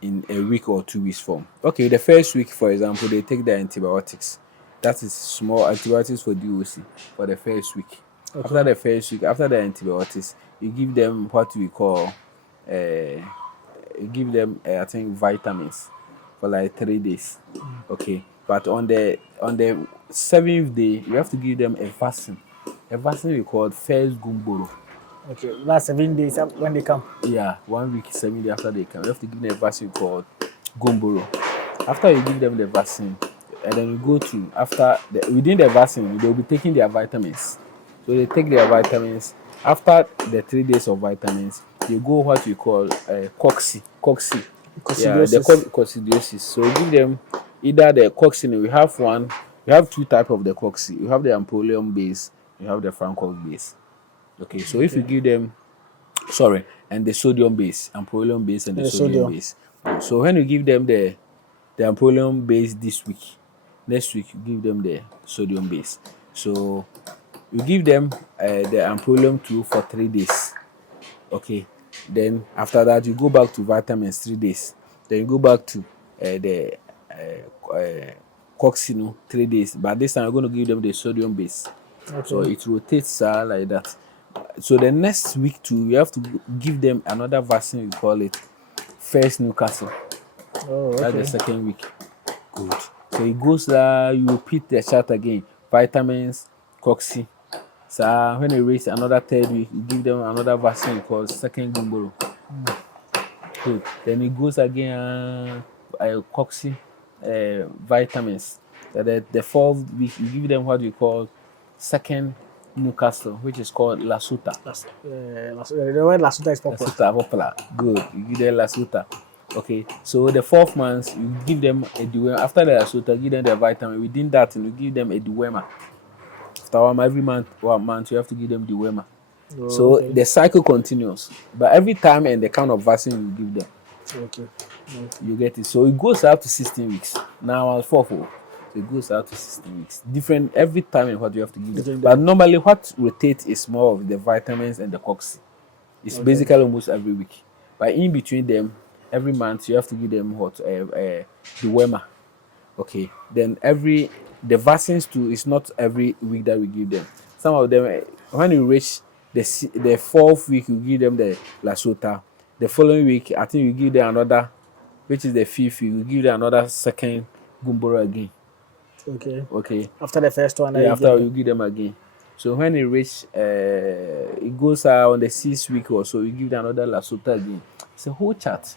in a week or 2 weeks form. Okay, the first week, for example, they take the antibiotics. That is small antibiotics for DOC for the first week. Okay. After the first week, after the antibiotics, you give them what we call, I think, vitamins for like 3 days. Okay, but on the 7th day, you have to give them a vaccine. A vaccine we call first gumboro. Okay, that's 7 days when they come. Yeah, 1 week, 7 days after they come. You have to give them a vaccine called gumboro. After you give them the vaccine, and then you go to within the vaccine, they will be taking their vitamins. So they take their vitamins. After the 3 days of vitamins, they go what we call cocci. Yeah, they call it coccidiosis. So we give them either the cocci. We have 2 types of the cocci. You have the ampollyon base, you have the francox base. Okay, so if you give them, and the sodium base, ampollyon base and the sodium base. So when you give them the ampollyon base this week, next week you give them the sodium base. So you give them the ampollyon 2 for 3 days. Okay, then after that you go back to vitamins 3 days. Then you go back to the coxino 3 days. But this time you're going to give them the sodium base. Okay. So it rotates like that. So the next week too, you have to give them another vaccine. We call it first Newcastle. Oh, okay. That's the second week. Good. So it goes there. You repeat the chart again. Vitamins, coxi. So when you reach another 3rd week, you give them another vaccine called second gumboro. Good. Then it goes again. Coxi, vitamins. The 4th week, you give them what we call second Newcastle, which is called Lasuta. The word Lasuta is popular. Lasuta popular. Good. You give them Lasuta. Okay. So the 4th month, you give them a dewormer. After the Lasuta, give them the vitamin. Within that, you give them a dewormer. After every month, 1 month, you have to give them dewormer. Oh, so the cycle continues. But every time and the kind of vaccine you give them. Okay. You get it. So it goes up to 16 weeks. Now I'll 4. It goes out to 16 weeks. Different every time and what you have to give them. But normally what rotates is more of the vitamins and the coxi. It's basically almost every week. But in between them, every month you have to give them the dewormer. Okay. Then the vaccines too is not every week that we give them. Some of them, when you reach the 4th week, you give them the Lasota. The following week, I think you give them another, which is the 5th week, you give them another second gumboro again. Okay. After the first one, after you give them again. So when it reach, it goes on the 6th week or so, you give them another Lasota again. It's a whole chart.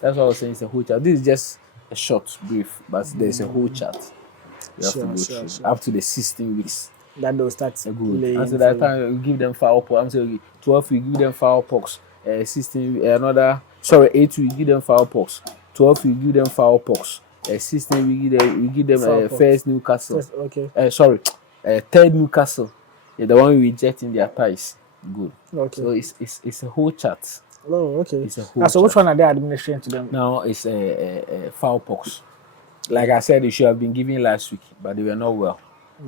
That's what I was saying. It's a whole chart. This is just a short brief, but there's a whole chart. You have to go through up to the 16 weeks. Then they'll start good. After that time, you give them fowl pox. I'm saying 12, you give them fowl pox. 16 another. Sorry, 8 we give them fowl pox. 12 we give them fowl pox. 16 we give them first Newcastle. First, okay. Third Newcastle. Yeah, the one we inject in their thighs. Good. Okay. So it's a whole chart. Oh, okay. It's a whole So which one are they administering to them? Now it's a fowl pox. Like I said, they should have been given last week, but they were not well.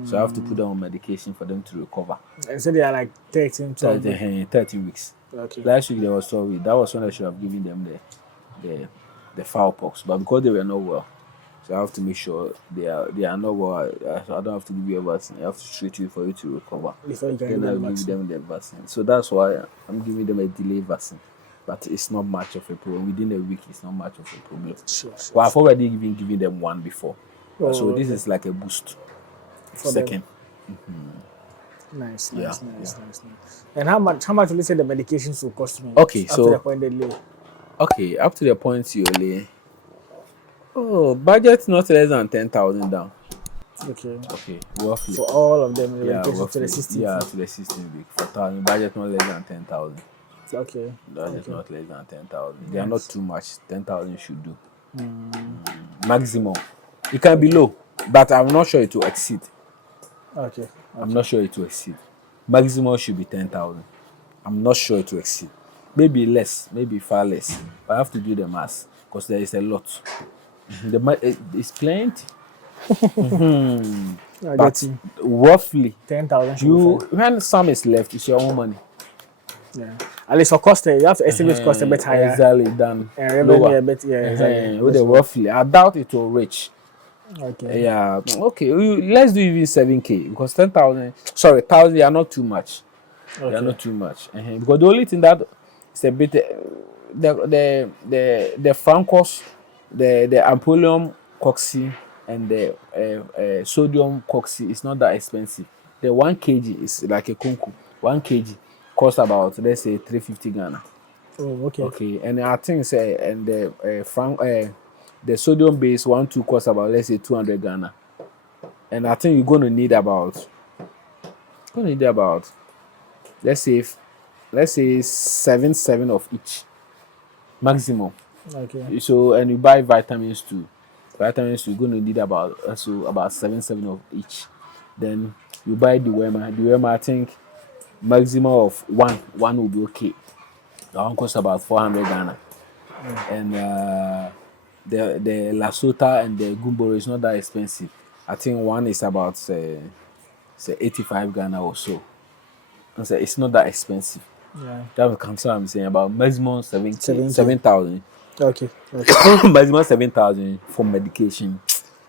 So I have to put them on medication for them to recover. And so they are like 13, 12 13 weeks. Okay. Last week they was 12 weeks. That was when I should have given them the fowl pox. But because they were not well, so I have to make sure they are not well. I don't have to give you a vaccine. I have to treat you for you to recover. Before you can then I'll give them the vaccine. So that's why I'm giving them a delayed vaccine. But it's not much of a problem. Within a week, it's not much of a problem. Sure. Well, I've already even given them one before. Oh, so this is like a boost. For Second. Nice. And how much will you say the medications will cost me? Okay, after the point they lay? Okay, up to the point you lay. Oh, budget not less than 10,000 down. Okay, roughly. For all of them, roughly. to the 16th. Yeah, to the 16th week. For 1,000, budget not less than 10,000. Okay. Budget not less than 10,000. They are not too much. 10,000 should do. Maximum. It can be low, but I'm not sure it will exceed. Okay. I'm not sure it will exceed. Maximum should be 10,000. I'm not sure it will exceed. Maybe less, maybe far less. But I have to do the math because there is a lot. It's plenty. But roughly 10,000. When some is left, it's your own money. Yeah. At least for cost, you have to estimate cost a bit higher. Exactly. Than and revenue a bit, exactly. With the roughly, I doubt it will reach. Okay. Yeah. Okay. Let's do even 7K because 10,000. Sorry, 1,000. They are not too much. Okay. They are not too much. Because the only thing that is a bit the Francos, the Ampollium coxy and the sodium coxy is not that expensive. The 1 kg is like a kunku. 1 kg costs about, let's say, 350 Ghana. Oh, okay. Okay, and I think and the sodium base 1-2 costs about, let's say, 200 Ghana. And I think you're going to need about let's say 7 of each maximum. Okay. So and you buy vitamins too. You're going to need about 7 of each. Then you buy the wormer. I think maximum of one will be okay. That one costs about 400 Ghana. And the Lasota and the Gumboro is not that expensive. I think one is about say 85 Ghana or so. And so it's not that expensive. Yeah. That comes what I'm saying about maximum 7,000. Okay. Maximum 7,000 for medication.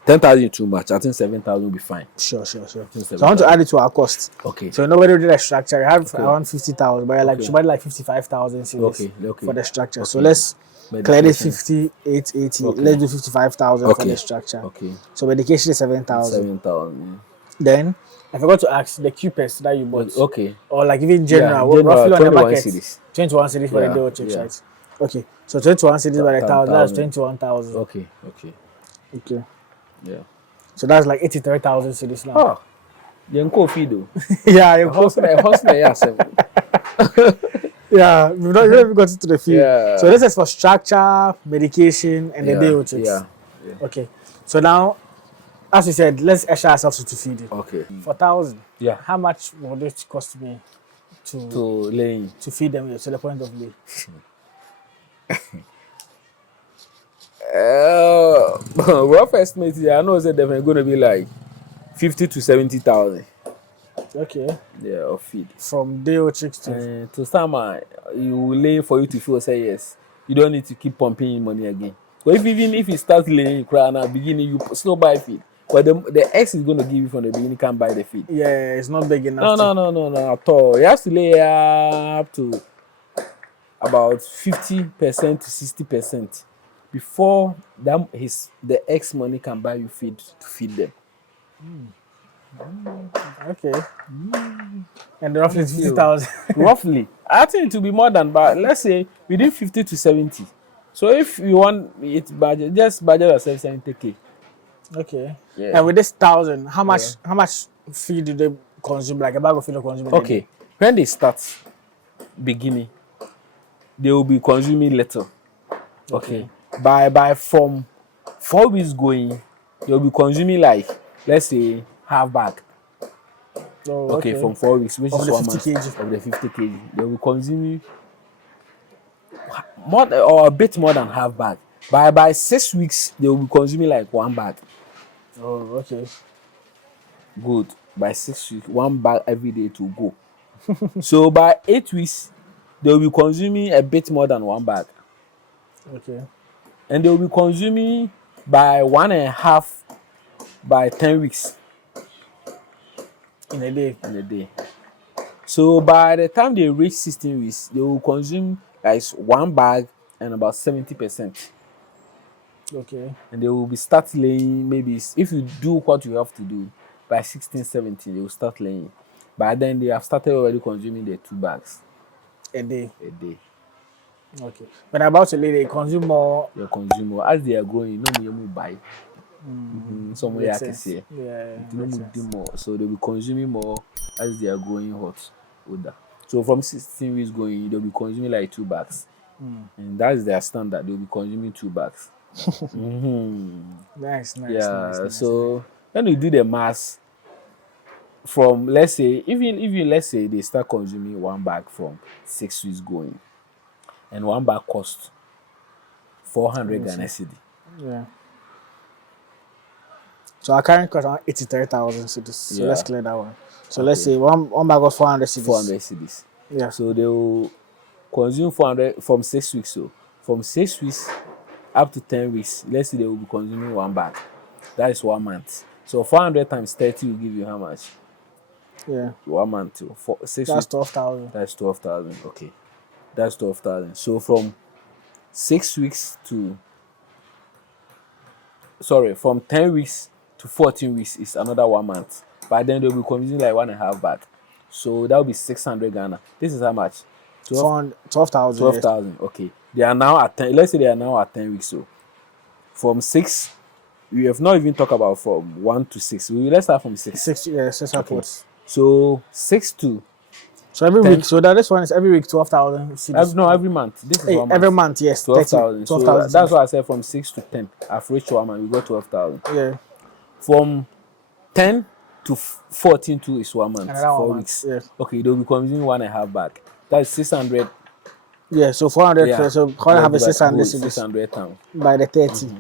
10,000 too much. I think 7,000 will be fine. Sure. So I want to add it to our cost. Okay. So nobody did a structure. You have around 50,000, but you're should buy like 55,000 okay. for the structure. Okay. So let's clear this 5880. Okay. Let's do 55,000 for the structure. Okay. So medication is 7,000. 7,000. Then I forgot to ask the QPS that you bought. Okay. Or like even general, roughly on the market. Cities. 21 cities for the day checks, right? Okay. So 21 cities by the 1,000. That's 21,000. Okay. Yeah. So that's like 83,000 cities now. Oh. You can feed though. Yeah, you Yeah, we've not even got to the field. Yeah. So this is for structure, medication, and the day checks. Yeah. Okay. So now, as you said, let's usher ourselves to feed it. Okay. For 1,000. Yeah. How much would it cost me to feed them to the point of lay? Rough estimate, I know it's definitely going to be like 50 to 70,000. Okay. Yeah, of feed. From day chicks to start, you will lay for you to feel say yes. You don't need to keep pumping in money again. But even if you start laying, you cry now, beginning you still buy feed. But the X is going to give you from the beginning, you can't buy the feed. Yeah, it's not big enough. No, at all. You have to lay up to about 50% to 60% before the X money can buy you feed to feed them. Okay. And roughly 50,000. Roughly. I think it will be more than, but let's say within 50 to 70. So if you want it budget, just budget yourself 70K. Okay. Yeah. And with this 1,000, how much feed do they consume? Like a bag of feed they consume? Okay. When they start beginning, they will be consuming little. Okay. By from 4 weeks going, they'll be consuming like, let's say, half bag. Oh, Okay, from 4 weeks, which of is the 1 50 month kg. of the 50 kg. They'll be consuming or a bit more than half bag. By 6 weeks, they will be consuming like 1 bag. Oh, okay. Good. By 6 weeks, 1 bag every day to go. So by 8 weeks, they will be consuming a bit more than 1 bag. Okay. And they will be consuming by 1.5 by 10 weeks In a day. in a day. So by the time they reach 16 weeks, they will consume like 1 bag and about 70%. Okay. And they will be start laying, maybe if you do what you have to do, by 16, 17, they will start laying. By then they have started already consuming the 2 bags A day. a day. Okay. When about to lay, they consume more. They consume more. As they are growing, no more buy. Some Makes can sense. see. Yeah. No Makes more do sense. more. So they'll be consuming more as they are growing hot with that. So from 16 weeks going, they'll be consuming like 2 bags. And that's their standard. They'll be consuming 2 bags. Nice. Yeah. So when you do the mass, from let's say even let's say they start consuming 1 bag from 6 weeks going, and 1 bag cost 400 Ghana cedi. Yeah. So our current cost around 83,000 cedis. So let's clear that one. So let's say one bag of 400 cedis. 400 cedis. Yeah. So they will consume 400 from 6 weeks. So from 6 weeks up to 10 weeks, let's say they will be consuming 1 bag. That is 1 month. So 400 times 30 will give you how much? Yeah. 1 month. 6 That's weeks. 12,000. That's 12,000. Okay. That's 12,000. So from 6 weeks to from 10 weeks to 14 weeks is another 1 month. By then they'll be consuming like 1.5 bag. So that will be 600 Ghana. This is how much? 12,000. 12,000. Okay. They are now at 10. Let's say they are now at 10 weeks. So from 6, we have not even talked about from 1 to 6. Let's start from 6. 6, yeah, 6 upwards. So 6 to. So every 10. week. So that this one is every week 12,000 cedis. No, every month. This is 1 month. Every month, yes. 12,000. 12,000. So that's why I said from 6 to 10. I've reached 1 month. We got 12,000. Yeah. From 10 to 14 too is 1 month. Another 4 1 weeks. month. Yeah. Okay, they'll be consuming 1.5 bag. That's 600. Yeah. So 400. Yeah. So 400 is 600 cedis 600 pounds. by the 30.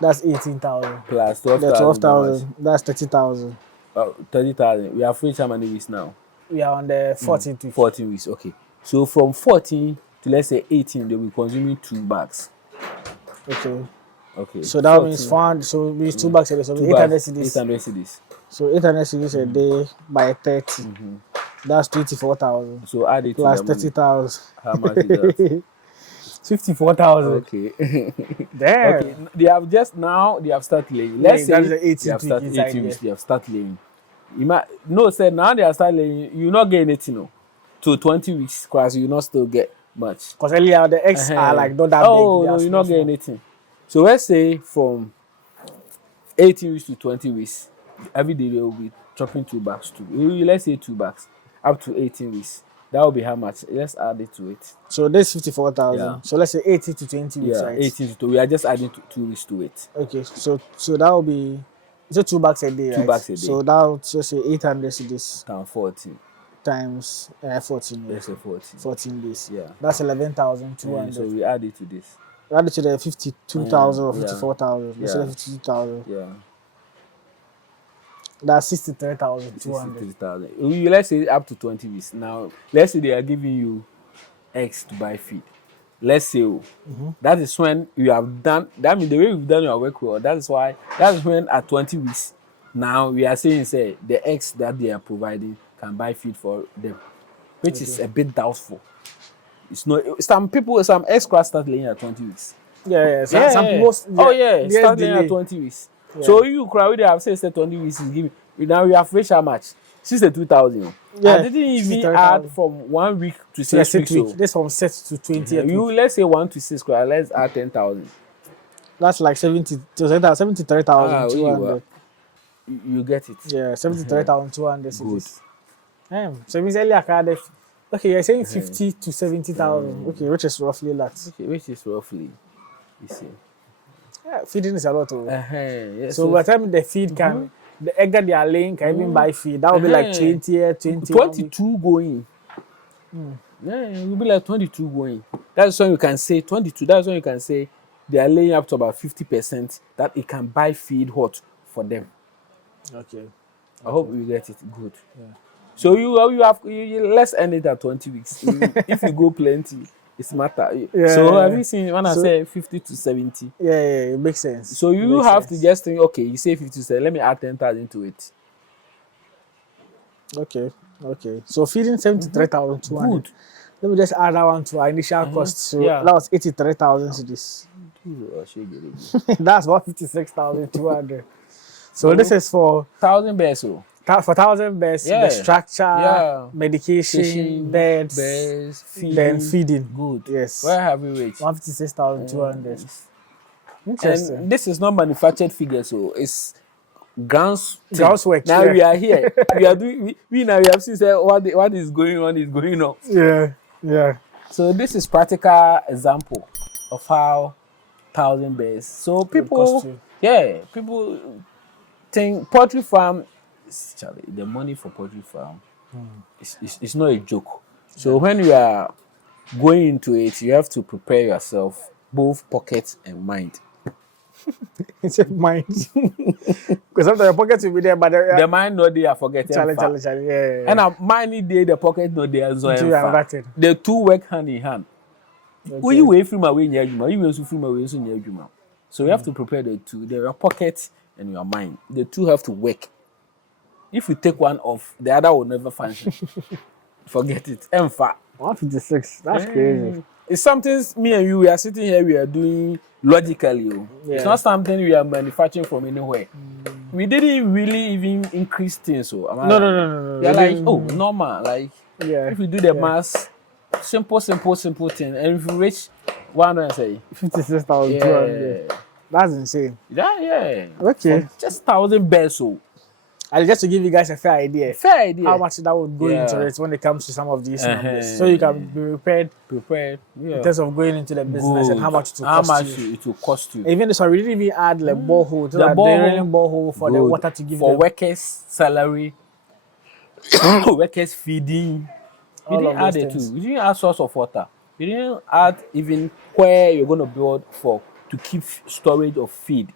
That's 18,000. Plus The 12,000. 12,000. That's 30,000. 30,000. We have reached how many weeks now? We are on the 14th week. 14 weeks. Okay. So from 14 to let's say 18, they'll be consuming 2 bags. Okay. Okay. So that 14. means 400. So it means 2 bags a day. So 2 800 bags, cedis. 800 cedis. So 800 cedis a day by 30. That's 24,000. So add it Plus to the money. 30,000. How much is that? 54,000. Okay. Damn. Okay. They have started laying. Let's That is say the 18th they have week started inside 18 weeks. there. They have started laying. No, sir. Now they have started laying. You not get anything. No. To 20 weeks, because you not still get much. Because earlier the eggs are like not that big. Oh They no, are you not small. get anything. So let's say from 18 weeks to 20 weeks, every day they will be chopping 2 bags too. Let's say 2 bags up to 18 weeks. That will be how much? Let's add it to it. So this 54,000. Yeah. So let's say 80 to 20 weeks, Yeah, right? 18 to. We are just adding 2 weeks to it. Okay. So that will be 2 bags a day, 2 right? bags a day. So that would just say 800 cedis Times 14. times 14. Let's say 14. 14 days. Yeah. That's 11,200. So we add it to this. Add it to the 52,000 or Yeah. 54,000. Let's say Yeah. 52,000. Yeah. That's 63,200. 63,000. Let's say up to 20 weeks. Now, let's say they are giving you eggs to buy feed. Let's say that is when you have done. That means the way you've done your work well. That is when at 20 weeks. Now we are saying say the eggs that they are providing can buy feed for them, which is a bit doubtful. It's not. Some eggs craft start laying at 20 weeks. Yeah. Some people. Start laying at 20 weeks. Yeah. So you crowd they have said 20 weeks is giving. Now we have reached how much? 62,000. Yeah, I didn't even 63,000. add from 1 week to 6 weeks. So. This from 6 to 20. Let's say 1 to 6 crowd. Let's add 10,000. That's like 73,200. You get it. Yeah, 73,200 Good. cedis. So it means earlier I had Okay, you're saying 50 to 70,000. Okay, which is roughly that. Okay, which is roughly, you see. Yeah, feeding is a lot. Yes, So by the time the feed can, the egg that they are laying can even buy feed. That would be like 20, 21 22 going. Yeah, it will be like 22 going. That's when you can say 22. That's when you can say they are laying up to about 50% that it can buy feed hot for them. Okay. I hope you get it good. Yeah. So you have let's end it at 20 weeks. If you go plenty, it's matter. Yeah. So have you seen when I say 50 to 70? Yeah, it makes sense. So you have to just think, okay, you say 50 to 70, let me add 10,000 to it. Okay. So feeding 73,200. Good. Let me just add that one to our initial cost. So that was 83,000 cedis. That's about 56,200. So this is for 1,000 bears. For 1,000 bears, the structure, medication, beds, feeding. Then feeding. Good. Yes. Where have we reached? 156,200. Interesting. And this is not manufactured figure, so it's groundswork. Now we are here. We are doing. We now we have seen what is going on is going on. Yeah. So this is practical example of how 1,000 bears. So people think poultry farm. The money for poultry farm is not a joke. So when you are going into it, you have to prepare yourself, both pocket and mind. It's a mind. Because sometimes your pocket will be there, but the mind not there, forget it. Challenge. Yeah. And a mind there, the pocket not there. The two work hand in hand. Okay. You away from away near you, you also from away so near you. So you have to prepare the two, your pocket and your mind. The two have to work. If you take one off, the other will never function. Forget it. 156. That's crazy. It's something me and you we are sitting here, we are doing logically. Yeah. It's not something we are manufacturing from anywhere. We didn't really even increase things. So no. We are like, normal. Like if you do the math, simple thing. And if you reach 100, 56,200. That's insane. Yeah. Okay. For just 1,000 bears. So. And just to give you guys a fair idea how much that would go into it when it comes to some of these numbers. So you can be prepared in terms of going into the business and how much it will cost you. Even so, we didn't even add the borehole, the borehole for the water to give for workers' salary, workers' feeding. We didn't add it too. We didn't add source of water. We didn't add even where you're going to build to keep storage of feed.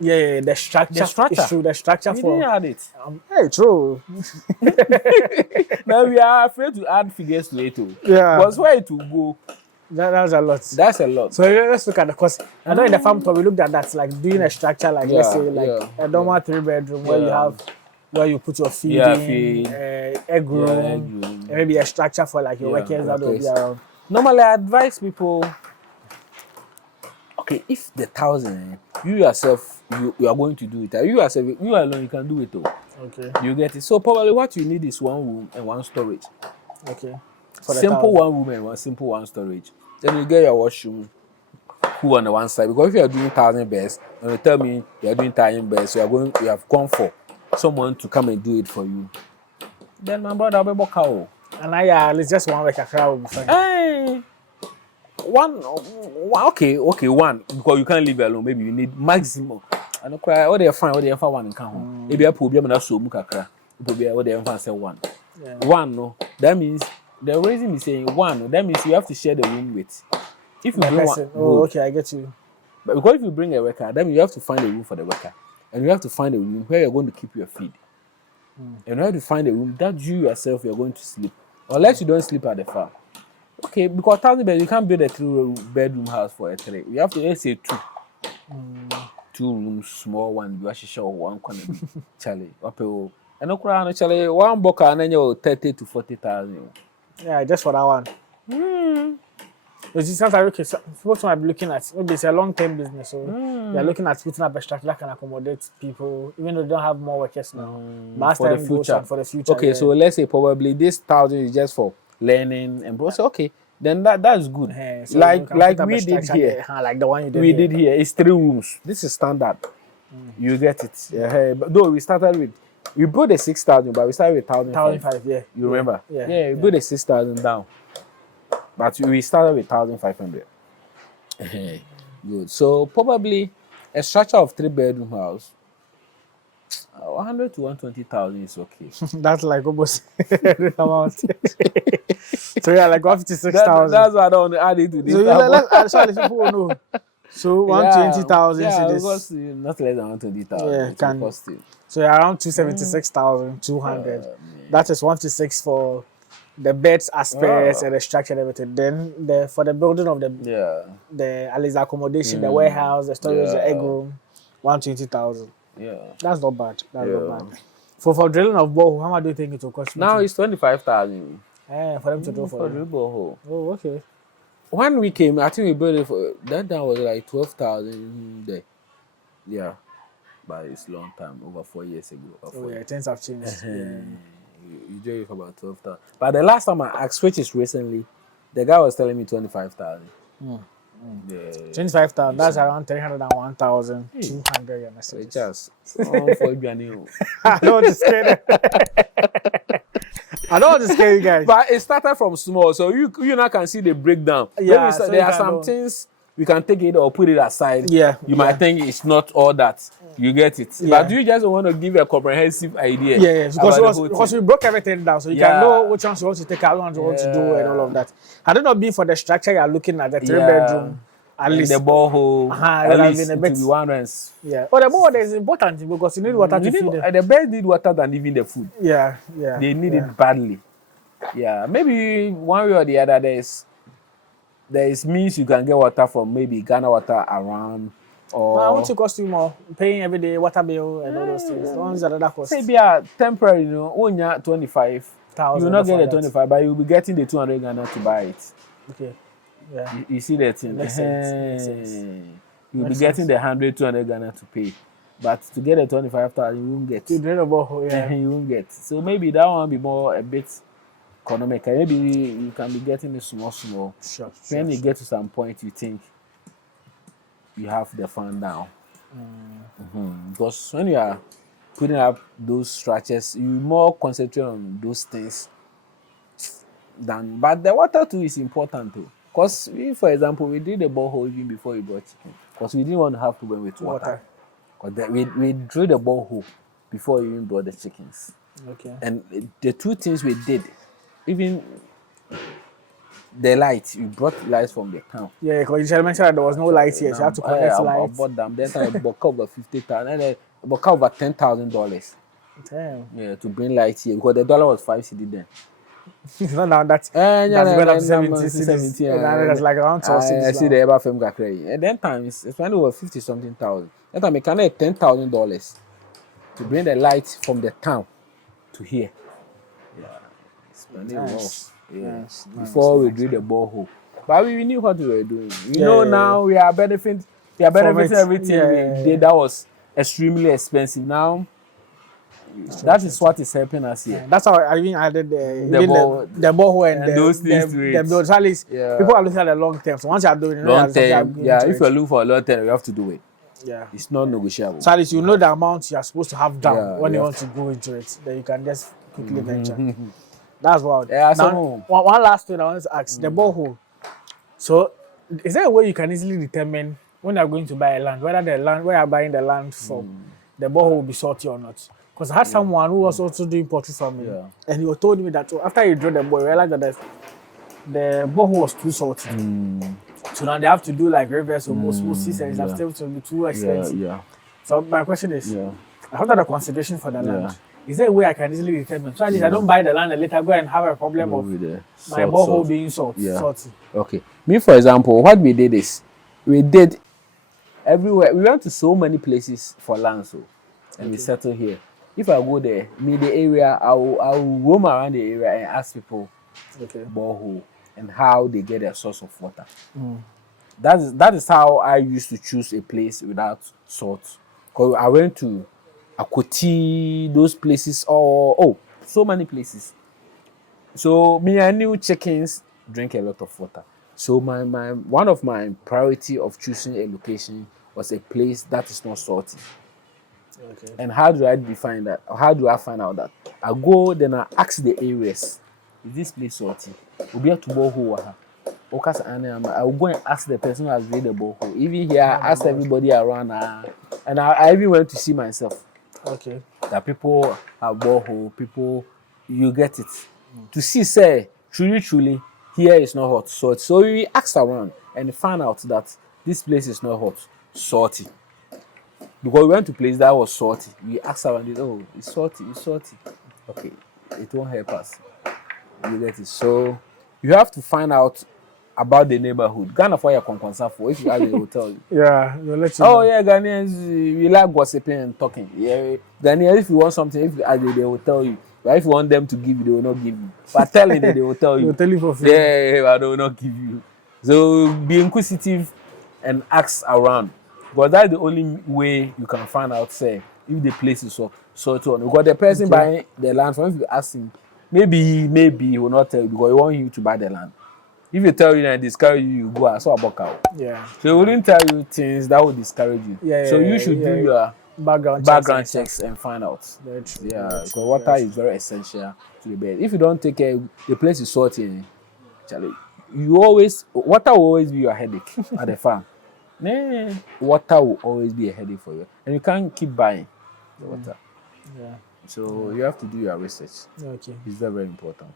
Yeah, the structure. It's true. The structure we didn't add it. Hey, true. Now we are afraid to add figures to it. Yeah. Because where it will go? That's a lot. That's a lot. So let's look at the cost. I know in the farm tour we looked at that, like doing a structure, like let's say like a normal 3-bedroom where you put your feeding, egg room, and maybe a structure for like your workers that will be around. Normally, I advise people. Okay, if the 1,000, you yourself, you are going to do it. You yourself, you alone, you can do it. Okay. You get it. So probably what you need is one room and one storage. Okay. Simple one room and one storage. Then you get your washroom, cool on the one side. Because if you are doing 1,000 bears, and you tell me you are doing 1,000 bears, you have gone for someone to come and do it for you. Then my brother will be cow. And it's just one week a crowd will be fine. Hey. One, one, because you can't live alone. Maybe you need maximum. I don't cry. What they find one in count. Maybe I put them in a so much cry. What they find say one. One, no. That means the reason is saying one. That means you have to share the room with. If you bring one, okay, I get you. But because if you bring a worker, then you have to find a room for the worker, and you have to find a room where you're going to keep your feed. And you have to find a room that you yourself you're going to sleep, unless you don't sleep at the farm. Okay, because 1,000 beds, you can't build a 3-bedroom house for a 3. You have to, let's say 2. 2 rooms, small one, you actually show one corner. Charlie, and no crown, Charlie, one book and then you're 30 to 40,000. Yeah, just for that one. Which is something okay. So what I'm looking at, maybe it's a long-term business, so they're looking at putting up a structure that can accommodate people, even though they don't have more workers now. But for the future. For the future. Okay, so let's say probably this 1,000 is just for learning and so okay, then that's good. So like we did here, like the one you did we did here. It's 3 rooms. This is standard. You get it. But though we started with We built a 6,000, but we started with 1,500. 1,500, yeah. You remember? Yeah. Yeah, we built a 6,000 down, but we started with 1,500. Good. So probably a structure of 3-bedroom house, 100 to 120,000 is okay. That's like almost the amount. So yeah, like 156,000. That's why I don't add it to this. So you let's people will know. So 120,000 Yeah, cedis. because not less than 120,000. Yeah, can cost you. so around 276,200. That is 156 for the beds aspects and the structure and everything. Then for the building of the at least the accommodation, the warehouse, the storage, the egg room, 120,000. Yeah, that's not bad. That's not bad. For drilling of borehole, how much do you think it will cost? Now it's 25,000. For them to drill for drill borehole. Oh, okay. When we came, I think we built it for that was like 12,000 there. Yeah, but it's a long time, over 4 years ago. Yeah, things have changed. You drill it for about 12,000. But the last time I asked, which is recently, the guy was telling me 25,000. Yeah. 25,000. That's around 301,200. Just for you. I don't want to scare them. I don't want to scare you guys. But it started from small, so you now can see the breakdown. Yeah, so there are some things we can take it or put it aside. Yeah, you might think it's not all that. You get it. But do you just want to give a comprehensive idea? Yeah. Because we broke everything down, so you can know which ones you want to take, how ones you want to do, and all of that. Had it not been for the structure you are looking at, the 3-bedroom, at least the borehole, at least it will be 100. Yeah. Oh, the borehole is important because you need water to feed them. The birds need water than even the food. Yeah. They need it badly. Yeah. Maybe one way or the other, there is means you can get water from maybe Ghana water around. Or how much it cost you more? Paying every day water bill and all those things. The ones that cost. Say be temporary, when you're 25,000, you will not get the 25, but you'll be getting the 200 Ghana to buy it. Okay. Yeah. You see that thing? Makes sense. You'll be getting the 100, 200 Ghana to pay. But to get the 25,000, you won't get. You won't get. So maybe that one will be more a bit economical. Maybe you can be getting it small. Sure. When you get to some point, you think you have the fund down. Because when you are putting up those structures, you more concentrate on those things but the water too is important too. Because for example, we did the borehole even before we brought chicken. Because we didn't want to have problem with water. Because we drilled the borehole before we even brought the chickens. Okay. And the two things we did, even the light, we brought lights from the town. Yeah, because you mentioned that there was no lights here, so you had to connect lights. I bought them. Then I bought over 50,000, and then I bought over $10,000. Damn. Yeah, to bring lights here because the dollar was 5 cedi then. No, now that's gone up to 70 cedis. That's like around 12 cedis. I see the ever film crazy. And then times it's when it was 50-something thousand. That time I can get $10,000 to bring the lights from the town to here. Yeah, spending more. Yeah, before we drill the borehole. But we knew what we were doing. Now we are benefiting. We are benefiting everything we did that was extremely expensive. Now that is what is helping us here. That's how I even added the borehole and those things to it. People are looking at the long term. So once you are doing it, long term, if you look for a long term, you have to do it. Yeah, it's not negotiable. So at least you know the amount you are supposed to have down when you want to go into it. Then you can just quickly venture. That's wild. Yeah, now, one last thing I wanted to ask: the borehole. So, is there a way you can easily determine when you are going to buy a land whether the land where you are buying the land from the borehole will be salty or not? Because I had someone who was also doing poultry farming, and he told me that after he drilled the borehole, he realized that the borehole was too salty. So now they have to do like reverse osmosis, and it's still to be too expensive. So my question is, after the consideration for the land, is there a way I can easily determine? So at least I don't buy the land and later go and have a problem of my borehole being salty. Okay. Me, for example, what we did is, we did everywhere. We went to so many places for land, and we settled here. If I go there, the area, I will roam around the area and ask people borehole and how they get their source of water. That is how I used to choose a place without salt. Because I went to Akoti, those places, so many places. So I knew chickens drink a lot of water. So my one of my priority of choosing a location was a place that is not salty. Okay. And how do I define that? Or how do I find out that? I go, then I ask the areas. Is this place salty? We'll be able to borehole. I will go and ask the person who has made the borehole. Even here, I asked everybody around, and I even went to see myself. Okay. That people have borehole, people, you get it. To see, say, truly, here is not hot, salty. So we asked around and found out that this place is not hot, salty. Because we went to a place that was salty. We asked around, oh, it's salty. Okay, it won't help us. You get it. So you have to find out about the neighborhood. Ghana for your concern for if you have a hotel. Yeah, they'll let you know. Yeah, Ghanaians, we like gossiping and talking. Yeah, Ghanaians, if you want something, if they will tell you. But if you want them to give you, they will not give you. But telling them, they will tell you. They'll tell you for free. Yeah, but they will not give you. So be inquisitive and ask around. But that's the only way you can find out, say, if the place is sort on. Because the person buying the land, from if you ask him, maybe he will not tell you because he want you to buy the land. If you tell you and discourage you, you go and saw a buck out. Yeah. So he wouldn't tell you things that would discourage you. So you should do your background checks and find out. Very true. Yeah, because water is very essential to the bed. If you don't take care, the place is salty. Charlie, water will always be your headache at the farm. Water will always be a headache for you, and you can't keep buying the water. Yeah. So you have to do your research. Okay. It's very, very important.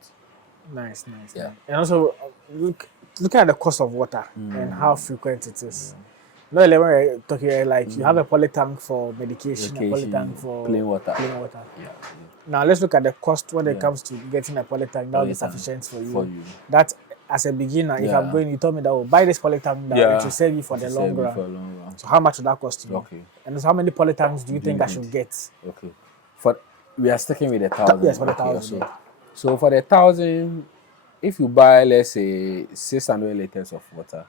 Nice. Yeah. And also look at the cost of water and how frequent it is. No, when we're talking like you have a poly tank for medication, a poly tank for plain water. Yeah. Now let's look at the cost when it comes to getting a poly tank. That will be sufficient for you. That as a beginner, if I'm going, you told me that buy this poly tank that it will save you for the long run. So how much would that cost you? Okay. And so how many poly tanks do you think I should get? Okay. We are sticking with 1,000. Yes, for the 1,000. So for the 1,000, if you buy, let's say, 600 liters of water,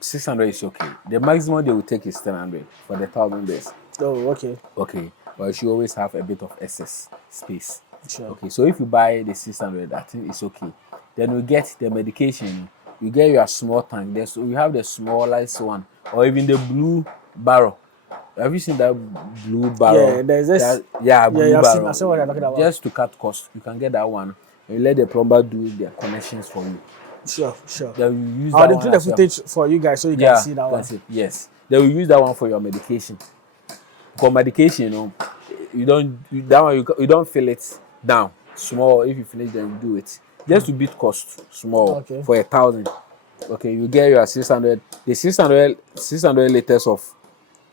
600 is okay. The maximum they will take is 700 for the 1,000 beds. Oh, okay. Okay, but you should always have a bit of excess space. Sure. Okay, so if you buy the 600, I think it's okay. Then we get the medication. You get your small tank. So we have the smallest one, or even the blue barrel. Have you seen that blue barrel? Yeah, there's this. Blue barrel. I've seen what you're talking about. Just to cut costs, you can get that one. And you let the plumber do their connections for you. Sure. Then you use I'll include the footage for you guys so you can see that one. Yes. They will use that one for your medication. For medication, you don't fill it down small. If you finish, then you do it. Just to beat cost small for 1,000. Okay, you get your 600. The 600 liters of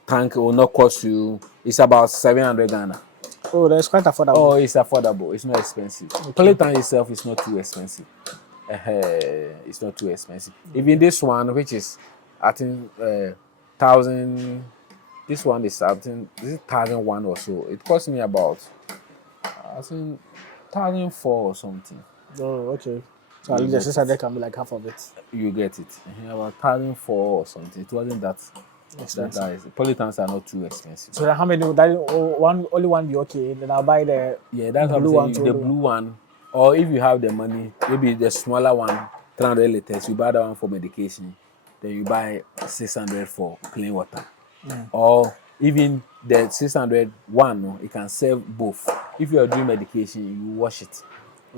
tank will not cost you. It's about 700 Ghana. Oh, that's quite affordable. Oh, it's affordable. It's not expensive. Polytank itself is not too expensive. It's not too expensive. Even this one, which is, I think, 1,000. This one is something. This is 1,001 or so. It cost me about, I think, 1,004 or something. Oh, okay. So at least the 600 can be like half of it. You get it. About 1,004 or something. It wasn't that. Polytanks are not too expensive. So how many? Only one be okay. Then I'll buy the that's blue one. The blue one, or if you have the money, maybe the smaller one, 300 liters. You buy that one for medication. Then you buy 600 for clean water, or even the 600 one. It can serve both. If you are doing medication, you wash it.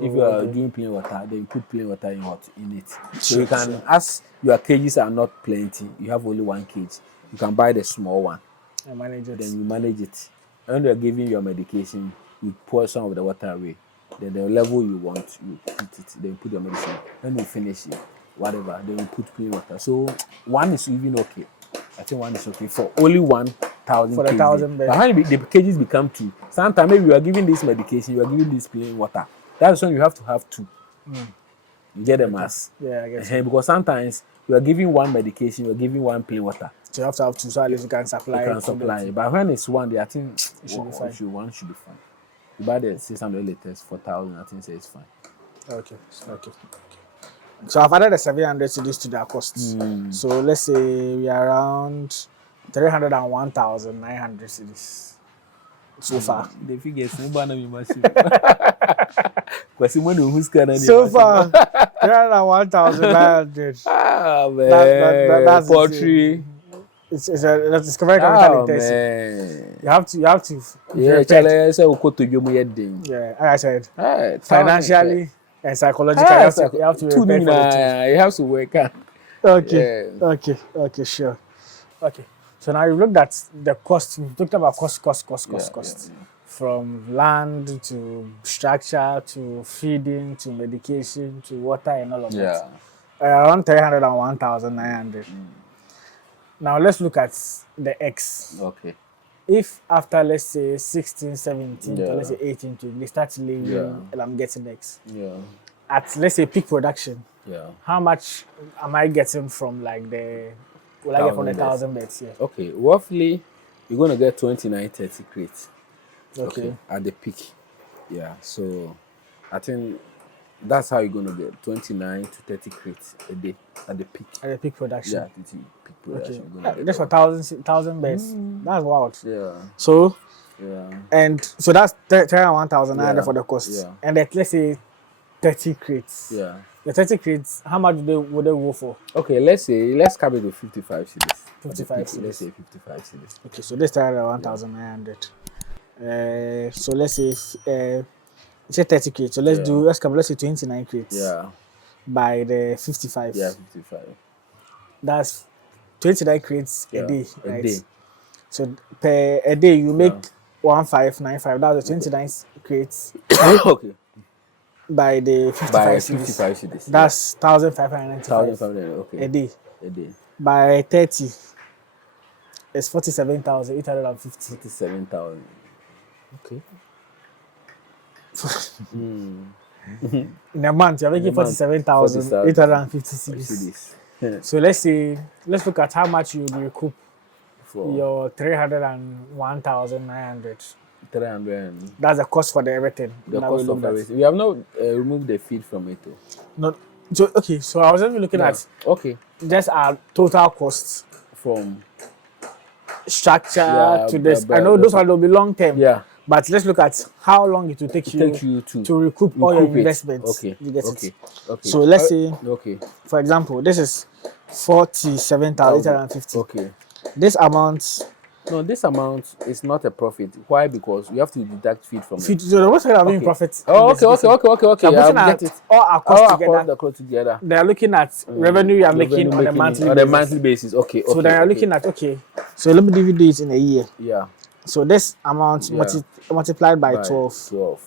If you are doing plain water, then you put plain water in it. So you can, as your cages are not plenty, you have only one cage. You can buy the small one. And manage it. Then you manage it. When you are giving your medication, you pour some of the water away. Then the level you want, you put it. Then you put your medicine. When you finish it, whatever, then you put plain water. So one is even okay. I think one is okay for only 1,000 for the 1,000 beds. But when the cages become two, sometimes maybe you are giving this medication, you are giving this plain water. That's when you have to have two. You get the mass. Yeah, I guess. Because sometimes you are giving one medication, you are giving one plain water. So you have to have two, so at least you can supply. You can supply. But when it's one, I think it should be fine. One should be fine. You buy the 600 liters for 1,000, I think it's fine. Okay. So I've added the 700 cedis to their costs. So let's say we are around 301,900 cedis so far. The figures nobody be massive. So far, 301,900. Ah man, that's Poultry. it's very capital intensive. Man. You have to Yeah, Charlie, say we go to you more thing. Yeah, like I said, Hey, financially and psychologically, you have to be prepared for the two. You have to work out. Okay, Yeah. okay, sure. Okay, so now you looked at the cost. We've talked about cost. From land to structure to feeding to medication to water and all of that. Around 301,900. Now let's look at the X. Okay. If after, let's say, 16, 17, or let's say 18, they start laying and I'm getting X. At, let's say, peak production, how much am I getting from like the, will I get from the 1,000 beds? Yeah. Okay, roughly, you're going to get 29, 30 crates. Okay. At the peak. Yeah, so I think that's how you're going to get 29 to 30 crates a day at the peak. At the peak production. Yeah, the peak production. Okay. That's for 1,000 beds. That's wild. Yeah. So, and so that's 1,900 for the cost. Yeah. And that, let's say 30 crates. Yeah. The 30 crates, how much would they go for? Okay, let's cap it with 55 cedis. 55 cedis. Let's say 55 cedis. Okay, so let's start at 1,900. So let's say say 30 crates. So let's say 29 crates. Yeah. By the 55. Yeah, 55. That's 29 crates a day, right? A day. So per a day you make 1,595. That's the 29 crates. Okay. By the 55 cedis. That's 1,595. 1,500. Okay. A day. A day. By 30, it's 47,850. 47,000. Okay. In a month, you're making 47,850 cedis. So let's look at how much you will recoup for your 301,900. 300. That's the cost for everything. The cost of everything. We have not removed the feed from it. No. So okay. So I was just looking at just our total costs from structure to this. I know those will be long term. Yeah. But let's look at how long it will take you to recoup all your investments. Okay. You get it. Okay. So let's say, for example, this is 47,850. Okay. This amount. No, this amount is not a profit. Why? Because you have to deduct feed from it. So what's I mean profit? Oh, okay. So I'm get it. All our costs together. They are looking at revenue you are making on a monthly basis. Okay. So they are looking at So let me divide it in a year. Yeah. So this amount multiplied by 12.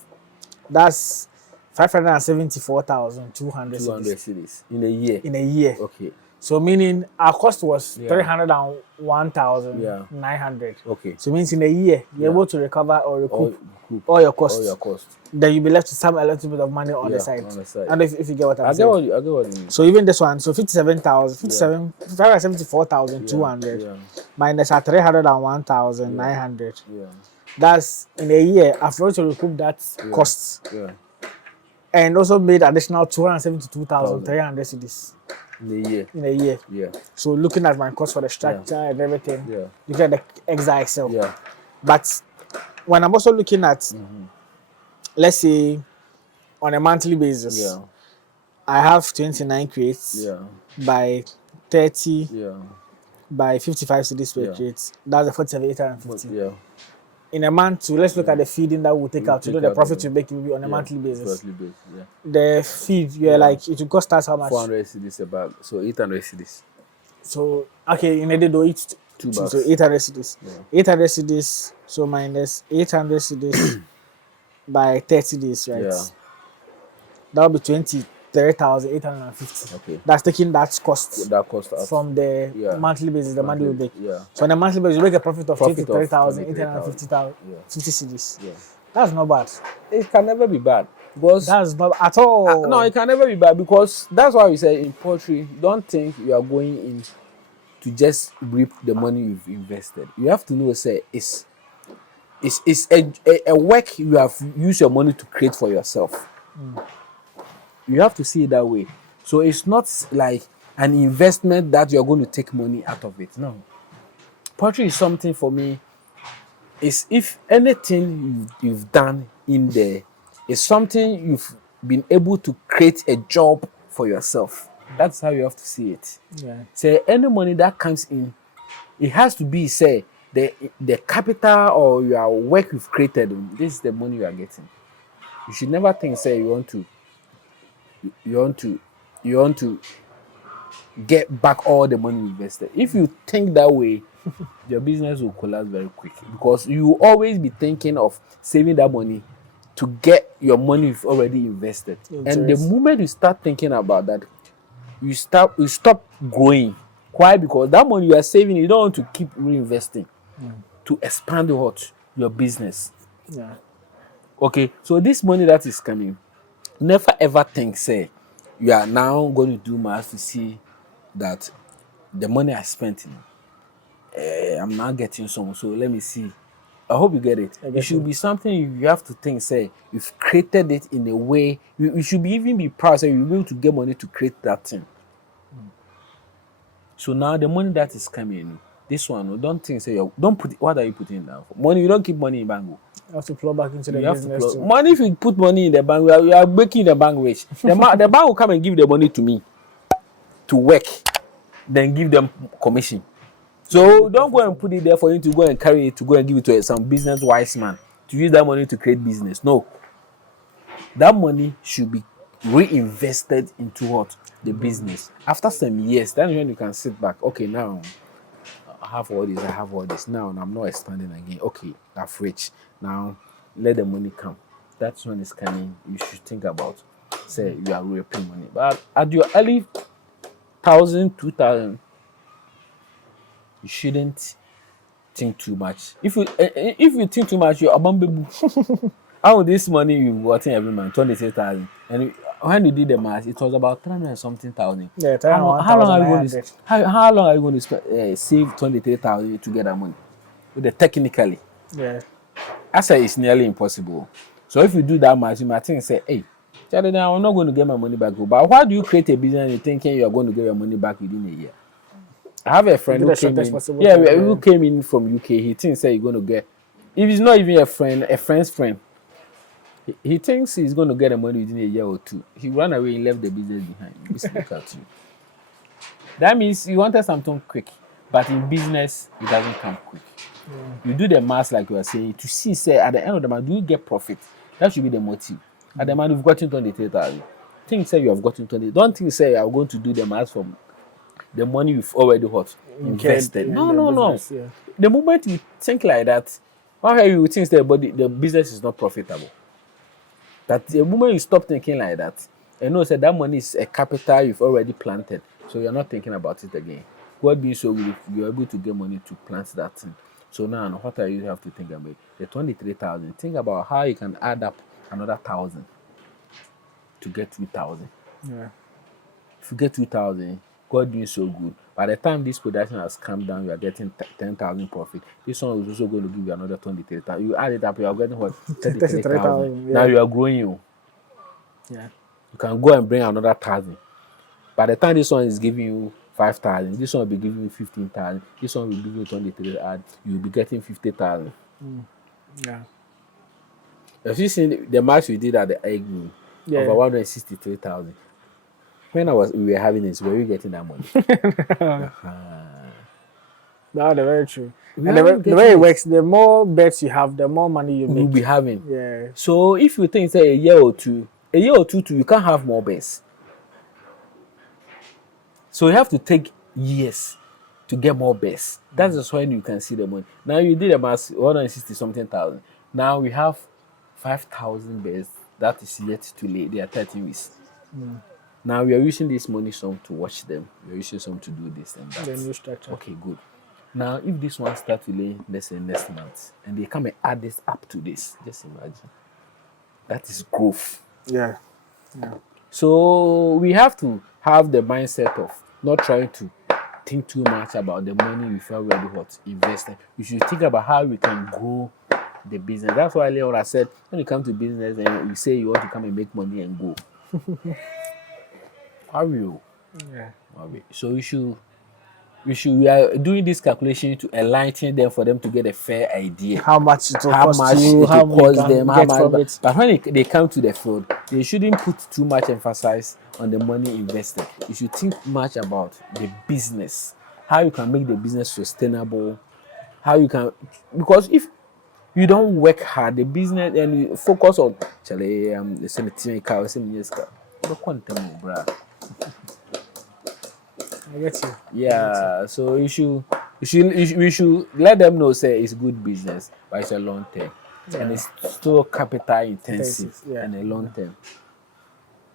That's 574,200 cedis in a year. In a year. Okay. So meaning our cost was 301,900. Okay. So means in a year you're able to recover or recoup all your costs. Then you'll be left with some a little bit of money on the side. And if you get what I'm saying. I get what you mean. So even this one, so 574,200 minus our 301,900. Yeah. That's in a year I've able to recoup that costs. Yeah. And also made additional 272,300 cedis. In a year. Yeah. So looking at my cost for the structure and everything. Yeah. Looking at the Excel. Yeah. But when I'm also looking at, let's say, on a monthly basis, I have 29 crates by 30 by 55 cedis per crate. That's the 47,850. Yeah. In a month, let's look at the feeding that we'll take out. You know, the profit you make will be on a monthly basis. The feed, like, it will cost us how much? 400 cedis a bag, so 800 cedis. So, okay, in a day, they'll eat 2 bags. So 800 cedis. 800 cedis, so minus 800 cedis by 30 days, right? Yeah. That will be 23,850. Okay. That's taking that cost out from the monthly basis, the money we make. Yeah. So on a monthly basis, you make a profit of 23,850 cedis. Yeah. That's not bad. It can never be bad. Because that's not at all. No, it can never be bad because that's why we say in poultry, don't think you are going in to just reap the money you've invested. You have to know, say, it's a work you have used your money to create for yourself. You have to see it that way. So it's not like an investment that you're going to take money out of it. No. Poultry is something for me. Is if anything you've done in there is something you've been able to create a job for yourself. That's how you have to see it. Yeah. So any money that comes in It has to be say the capital or your work you've created. This is the money you are getting. You should never think say you want to you want to get back all the money you invested. If you think that way, your business will collapse very quickly because you will always be thinking of saving that money to get your money you've already invested. And the moment you start thinking about that, you stop growing. Why? Because that money you are saving, you don't want to keep reinvesting to expand your business. Yeah. Okay, so this money that is coming, never ever think say you are now going to do math to see that the money I spent I'm now getting some, so let me see. I hope you get it. It should be something you have to think, say, you've created it in a way, you should even be proud, say, you're able to get money to create that thing. So now the money that is coming, this one, don't think, say, don't put it, what are you putting down for? Money, you don't keep money in bank. You have to plug back into the business. Money, if you put money in the bank, you are making the bank rich. The bank will come and give the money to me to work, then give them commission. So don't go and put it there for you to go and carry it to go and give it to some business wise man to use that money to create business. No. That money should be reinvested into what? The business. After some years, then when you can sit back, okay, now I have all this. Now I'm not expanding again. Okay, I've reached. Now let the money come. That's when it's coming. You should think about, say, you are reaping money. But at your early 1,000, 2,000, you shouldn't think too much. If you think too much, you're abominable. How this money you gotten every month, 26,000, and when you did the math, it was about 300 something thousand. Yeah, how long are you going to save 23,000 to get that money? With the technically, yeah, I say it's nearly impossible. So if you do that math, you might think say, hey, I'm not going to get my money back. But why do you create a business and thinking you are going to get your money back within a year? I have a friend who came in from UK. He thinks that he's going to get, if he's not even a friend, a friend's friend, he thinks he's going to get the money within a year or two. He ran away and left the business behind. Just look at you. That means you wanted something quick, but in business, it doesn't come quick. Yeah. You do the math like you are saying to see, say, at the end of the month, do you get profit? That should be the motive. At the month, you've gotten 23,000. Think, say, you have gotten 20. Don't think, say, I'm going to do the math from the money you've already invested. No. Yeah. The moment you think like that, why you think the business is not profitable? That the moment you stop thinking like that, and know that money is a capital you've already planted, so you're not thinking about it again. God being so good, you're able to get money to plant that thing. So now, what are you have to think about? The 23,000. Think about how you can add up another 1,000 to get 2,000. Yeah. If you get 2,000. God being so good. By the time this production has come down, you are getting 10,000 profit. This one is also going to give you another 23,000. You add it up, you are getting what? 33,000. Yeah. Now you are growing. Yeah. You can go and bring another 1,000. By the time this one is giving you 5,000, this one will be giving you 15,000. This one will give you 23,000. You will be getting 50,000. Yeah. Have you seen the match we did at the Agribusiness? Yeah. Over 163,000. When we were having this, were you getting that money? No, they're very true. And the way it works, the more bets you have, the more money you will be having. Yeah. So if you think, say, a year or two, you can't have more bets. So you have to take years to get more bets. That's just when you can see the money. Now you did about 160 something thousand. Now we have 5,000 bets that is yet to lay. They are 13 weeks. Now we are using this money some to watch them. We are using some to do this and that. The new structure. Okay, good. Now, if this one starts to lay, let's say next month, and they come and add this up to this, just imagine. That is growth. Yeah. So we have to have the mindset of not trying to think too much about the money we've already invested. We should think about how we can grow the business. That's why earlier I said, when you come to business and you say you want to come and make money and go. How will you? Yeah. So we are doing this calculation to enlighten them for them to get a fair idea. How much it will cost them, But when they come to the field, they shouldn't put too much emphasis on the money invested. You should think much about the business. how you can make the business sustainable, how you can, because if you don't work hard, the business, and you focus on actually the same car, same years car. I get you. Yeah, so we should let them know say it's good business, but it's a long term, and it's still capital intensive Yeah. and a long term.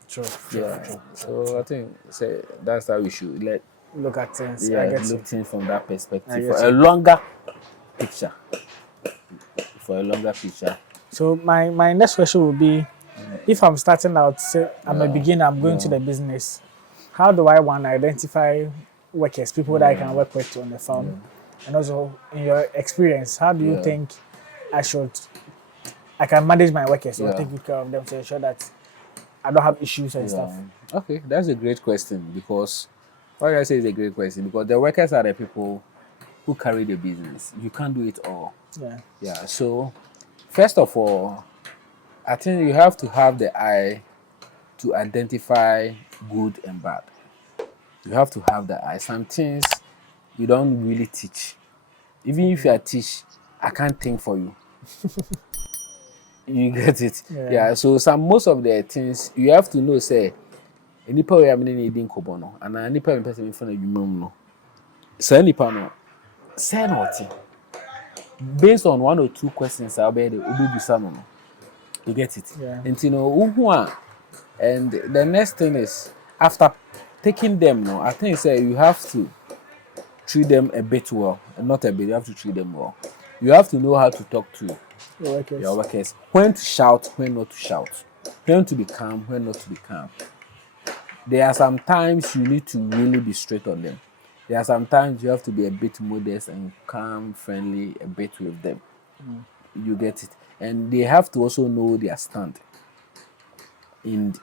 True. Yeah. So I think say that's how we should Look at things. I yeah get look you. things from that perspective get for a you. longer picture. For a longer picture. So my next question would be, if I'm starting out, say I'm a beginner, I'm going to the business. How do I want to identify workers, people that I can work with on the farm? And also, in your experience, how do you think I can manage my workers or take good care of them to ensure that I don't have issues and stuff? Okay, that's a great question because why I say it's a great question because the workers are the people who carry the business. You can't do it all. Yeah. So first of all, I think you have to have the eye to identify good and bad. You have to have the eye. Some things you don't really teach. Even if you teach, I can't think for you. You get it? Yeah. So most of the things you have to know. Say, nipa we am needing kobono, and nipa me person in front of you no. Say nipa no. Say nothing. Based on one or two questions, I'll be the ubu no. You get it? And you know, and the next thing is after taking them, no, I think say you have to treat them a bit well, and not a bit. You have to treat them well. You have to know how to talk to your workers. When to shout, when not to shout. When to be calm, when not to be calm. There are some times you need to really be straight on them. There are some times you have to be a bit modest and calm, friendly, a bit with them. You get it? And they have to also know their stand in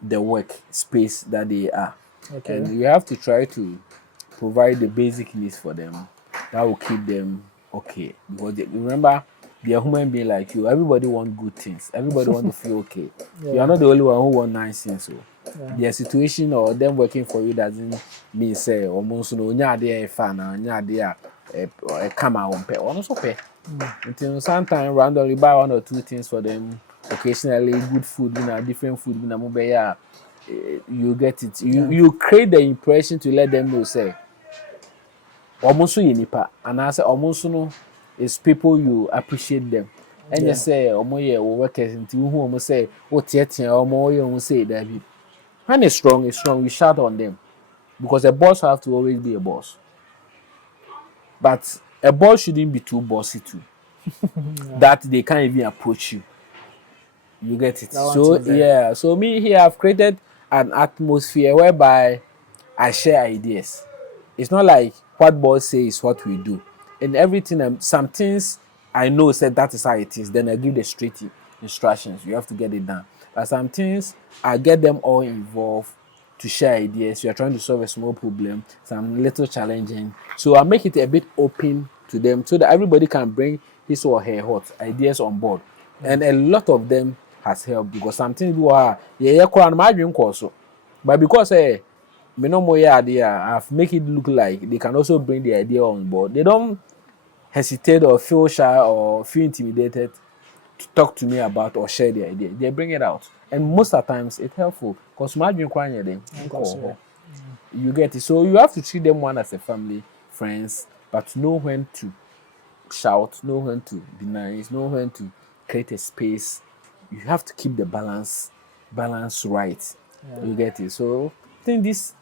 the work space that they are. And you have to try to provide the basic needs for them that will keep them okay. Because remember, they are human being like you. Everybody wants good things. Everybody wants to feel okay. You are not the only one who wants nice things. So their situation or them working for you doesn't mean say almost no nya fan nya come out pay. Also pay. Until sometimes randomly buy one or two things for them. Occasionally good food, different food, you get it. You create the impression to let them know say almost nipa and I say almost no is people you appreciate them. And you say workers until who almost say what you say that when it's strong, you shout on them. Because a boss have to always be a boss. But a boss shouldn't be too bossy too. That they can't even approach you. You get it? So me here I've created an atmosphere whereby I share ideas. It's not like what boss say is what we do. And everything, some things I know said that is how it is. Then I give the straight instructions. You have to get it done. But some things I get them all involved to share ideas. You are trying to solve a small problem, some little challenging. So I make it a bit open to them so that everybody can bring his or her ideas on board. And a lot of them has helped because some things but because me no more idea, I've make it look like they can also bring the idea on board. They don't hesitate or feel shy or feel intimidated to talk to me about or share the idea. They bring it out. And most of the times it's helpful because you get it. So you have to treat them one as a family, friends, but know when to shout, know when to be nice, know when to create a space. You have to keep the balance right. You get it. So I think these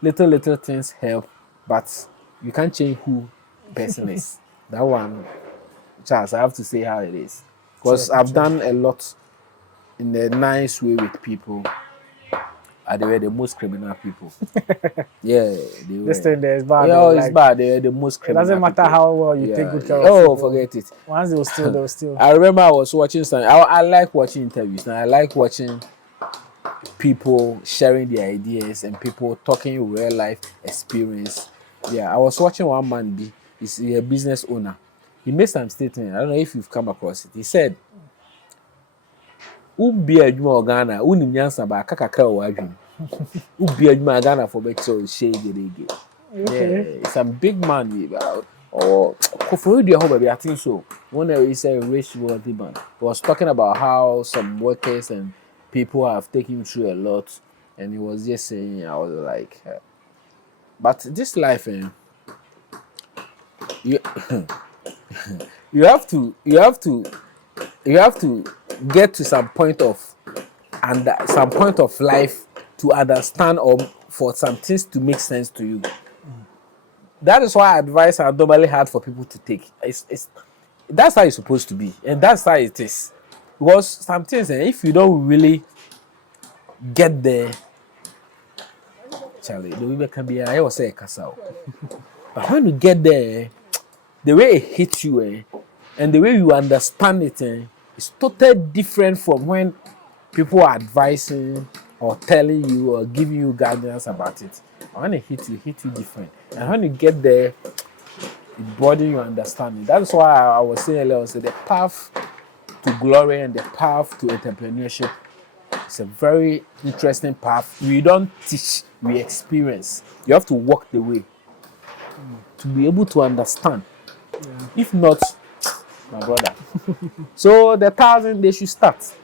little things help, but you can't change who person is. That one, Charles, I have to say how it is. Because I've done a lot in a nice way with people. And they were the most criminal people. Yeah, they were. This thing there is bad. Yeah, it's bad. They were the most criminal. It doesn't matter people. how well you take good care of people. Forget it. Once they will steal. I remember I was watching something. I like watching interviews. And I like watching people sharing their ideas and people talking real life experience. Yeah, I was watching one man. He's a business owner. He made some statement. I don't know if you've come across it. He said, "Ubi adwuma Ghana, unim nyansa ba kakakra o adwum. Ubi adwuma Ghana for beto shege." Okay. it's a big man. Or for you, baby, I think so. One he said rich wealthy man. He was talking about how some workers and people have taken him through a lot, and he was just saying, I was like, but this life, you you have to get to some point of some point of life to understand or for some things to make sense to you. That is why advice are normally hard for people to take. It's that's how it's supposed to be, and that's how it is. Because some things, if you don't really get there, Charlie, the way can be I was say castle. But when you get there, the way it hits you, and the way you understand it, is totally different from when people are advising or telling you or giving you guidance about it. And when it hit you different. And when you get there, it broadens your understanding. That's why I was saying earlier, the path to glory and the path to entrepreneurship is a very interesting path. We don't teach, we experience. You have to walk the way to be able to understand. Yeah. If not, my brother. So the 1,000 they should start.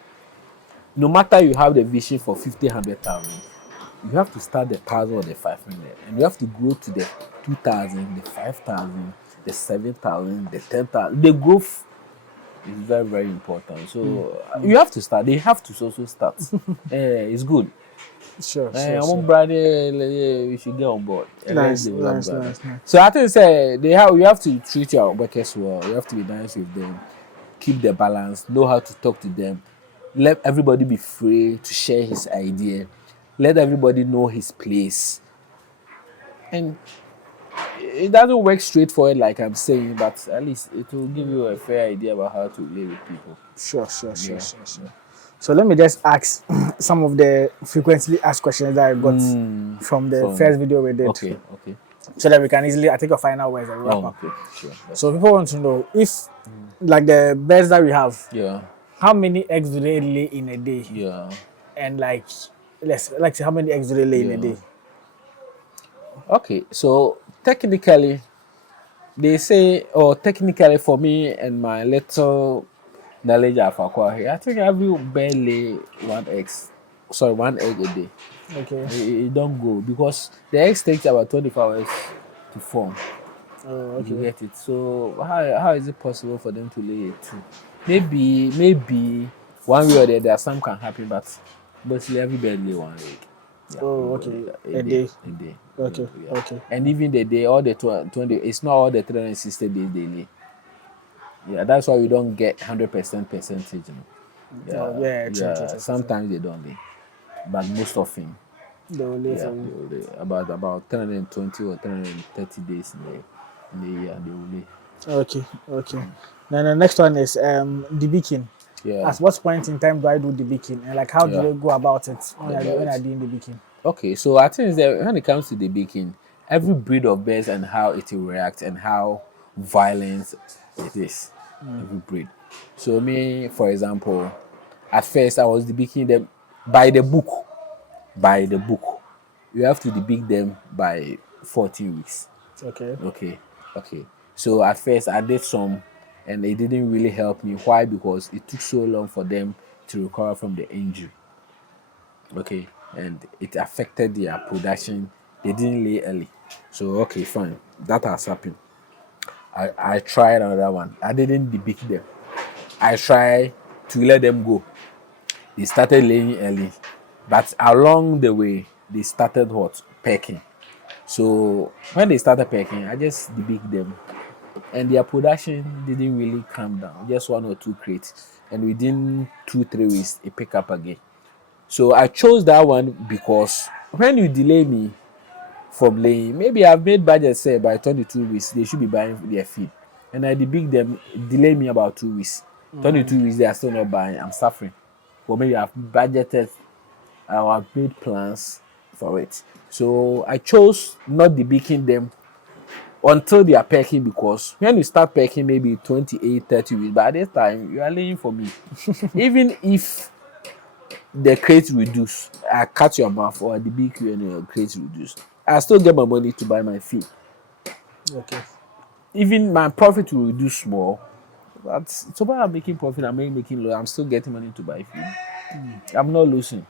No matter you have the vision for 50, 100,000, you have to start the 1,000 or the 500, and you have to grow to the 2,000, the 5,000, the 7,000, the 10,000. The growth is very, very important. So you have to start. They have to also start. It's good. Sure. We should get on board. Nice. So I think you have to treat your workers well. You have to be nice with them. Keep the balance. Know how to talk to them. Let everybody be free to share his idea. Let everybody know his place. And it doesn't work straightforward like I'm saying, but at least it will give you a fair idea about how to relate with people. Sure. So let me just ask some of the frequently asked questions that I got from the first video we did. Okay. So that we can easily, I think, a final words and wrap up. Okay, sure. So people want to know if, like the birds that we have, how many eggs do they lay in a day? Yeah. And let's say how many eggs do they lay in a day? Okay, so technically, they say, or technically for me and my little knowledge of aqua, I think every bird lay 1 egg. Sorry, 1 egg a day. Okay. It don't go because the eggs take about 24 hours to form. Oh, okay. You get it. So how is it possible for them to lay it too? Maybe one way or the other, some can happen, but mostly every bird lay 1 egg. Yeah, okay. A day. Okay. Yeah. Okay. And even the day, all the 20, it's not all the 360 days they lay. Yeah, that's why we don't get 100% percentage. True. Sometimes they don't lay, but most often they will lay for you. They will lay. About 320 or 330 days in the year they will lay. Okay. Then the next one is the beaking. Yeah. At what point in time do I do the beaking, and like how do they go about it when I doing the beaking? Okay, so I think that when it comes to the beaking, every breed of birds and how it will react and how violent it is. Every breed. So me, for example, at first I was debeaking them by the book. You have to debeak them by 14 weeks. Okay. So at first I did some, and it didn't really help me. Why? Because it took so long for them to recover from the injury. Okay, and it affected their production. They didn't lay early. So okay, fine. That has happened. I tried another one. I didn't debeak them. I tried to let them go. They started laying early, but along the way they started pecking. So when they started pecking, I just debeaked them, and their production didn't really come down. Just 1 or 2 crates, and within 2-3 weeks it picked up again. So I chose that one because when you delay me from laying, maybe I've made budget say by 22 weeks they should be buying their feed, and I debeak them, delay me about 2 weeks. 22 weeks they are still not buying. I'm suffering. Or maybe I've budgeted, I've made plans for it. So I chose not debeaking them until they are pecking, because when you start pecking maybe 28, 30 weeks, by this time you are laying for me. Even if the crate reduce, I cut your mouth or I debeak you and your crate reduce, I still get my money to buy my feed. Okay. Even my profit will reduce small. But so far I'm making profit, I'm making low. I'm still getting money to buy feed. I'm not losing.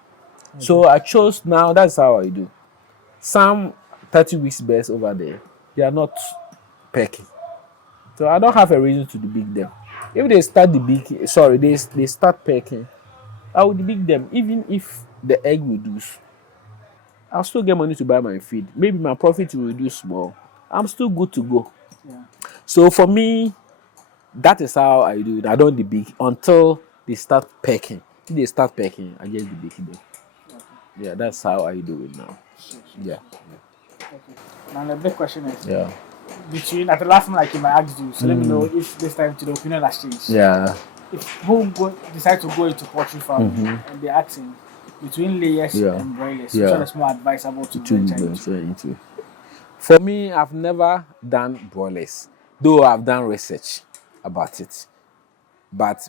So I chose now. That's how I do. Some 30 weeks best over there, they are not pecking. So I don't have a reason to debig them. If they start debigging, sorry, they start pecking, I will debig them. Even if the egg reduce, I'll still get money to buy my feed. Maybe my profit will reduce small. I'm still good to go. Yeah. So for me, that is how I do it. I don't debig until they start pecking. If they start pecking, I just debig them. Okay. Yeah, that's how I do it now. Sure. Yeah. Okay. Now the big question is, Yeah. between at the last time like I asked you, so let me know Mm. if this time to the opinion has changed. Yeah. If who decide to go into poultry farming and they're asking between layers Yeah. and broilers, Yeah. which one is more advisable to venture into? For me, I've never done broilers, though I've done research about it. But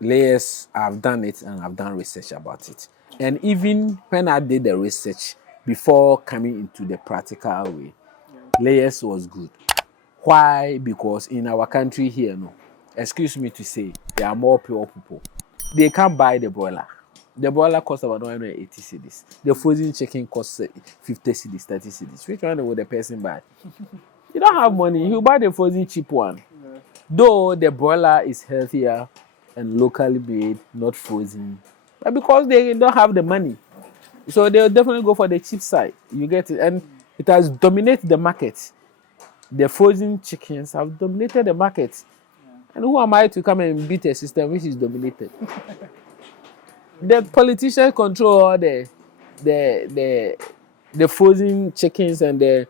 layers, I've done it and I've done research about it. And even when I did the research before coming into the practical way, layers was good. Why? Because in our country here, no, excuse me to say, there are more poor people. They can't buy the broiler. The broiler costs about 180 cedis. The frozen chicken costs 50 cedis, 30 cedis. Which one will the person buy? You don't have money, you buy the frozen cheap one. Yeah. Though the broiler is healthier and locally made, not frozen. But because they don't have the money, so they'll definitely go for the cheap side. You get it? And it has dominated the market. The frozen chickens have dominated the market. And who am I to come and beat a system which is dominated? The politicians control all the frozen chickens and the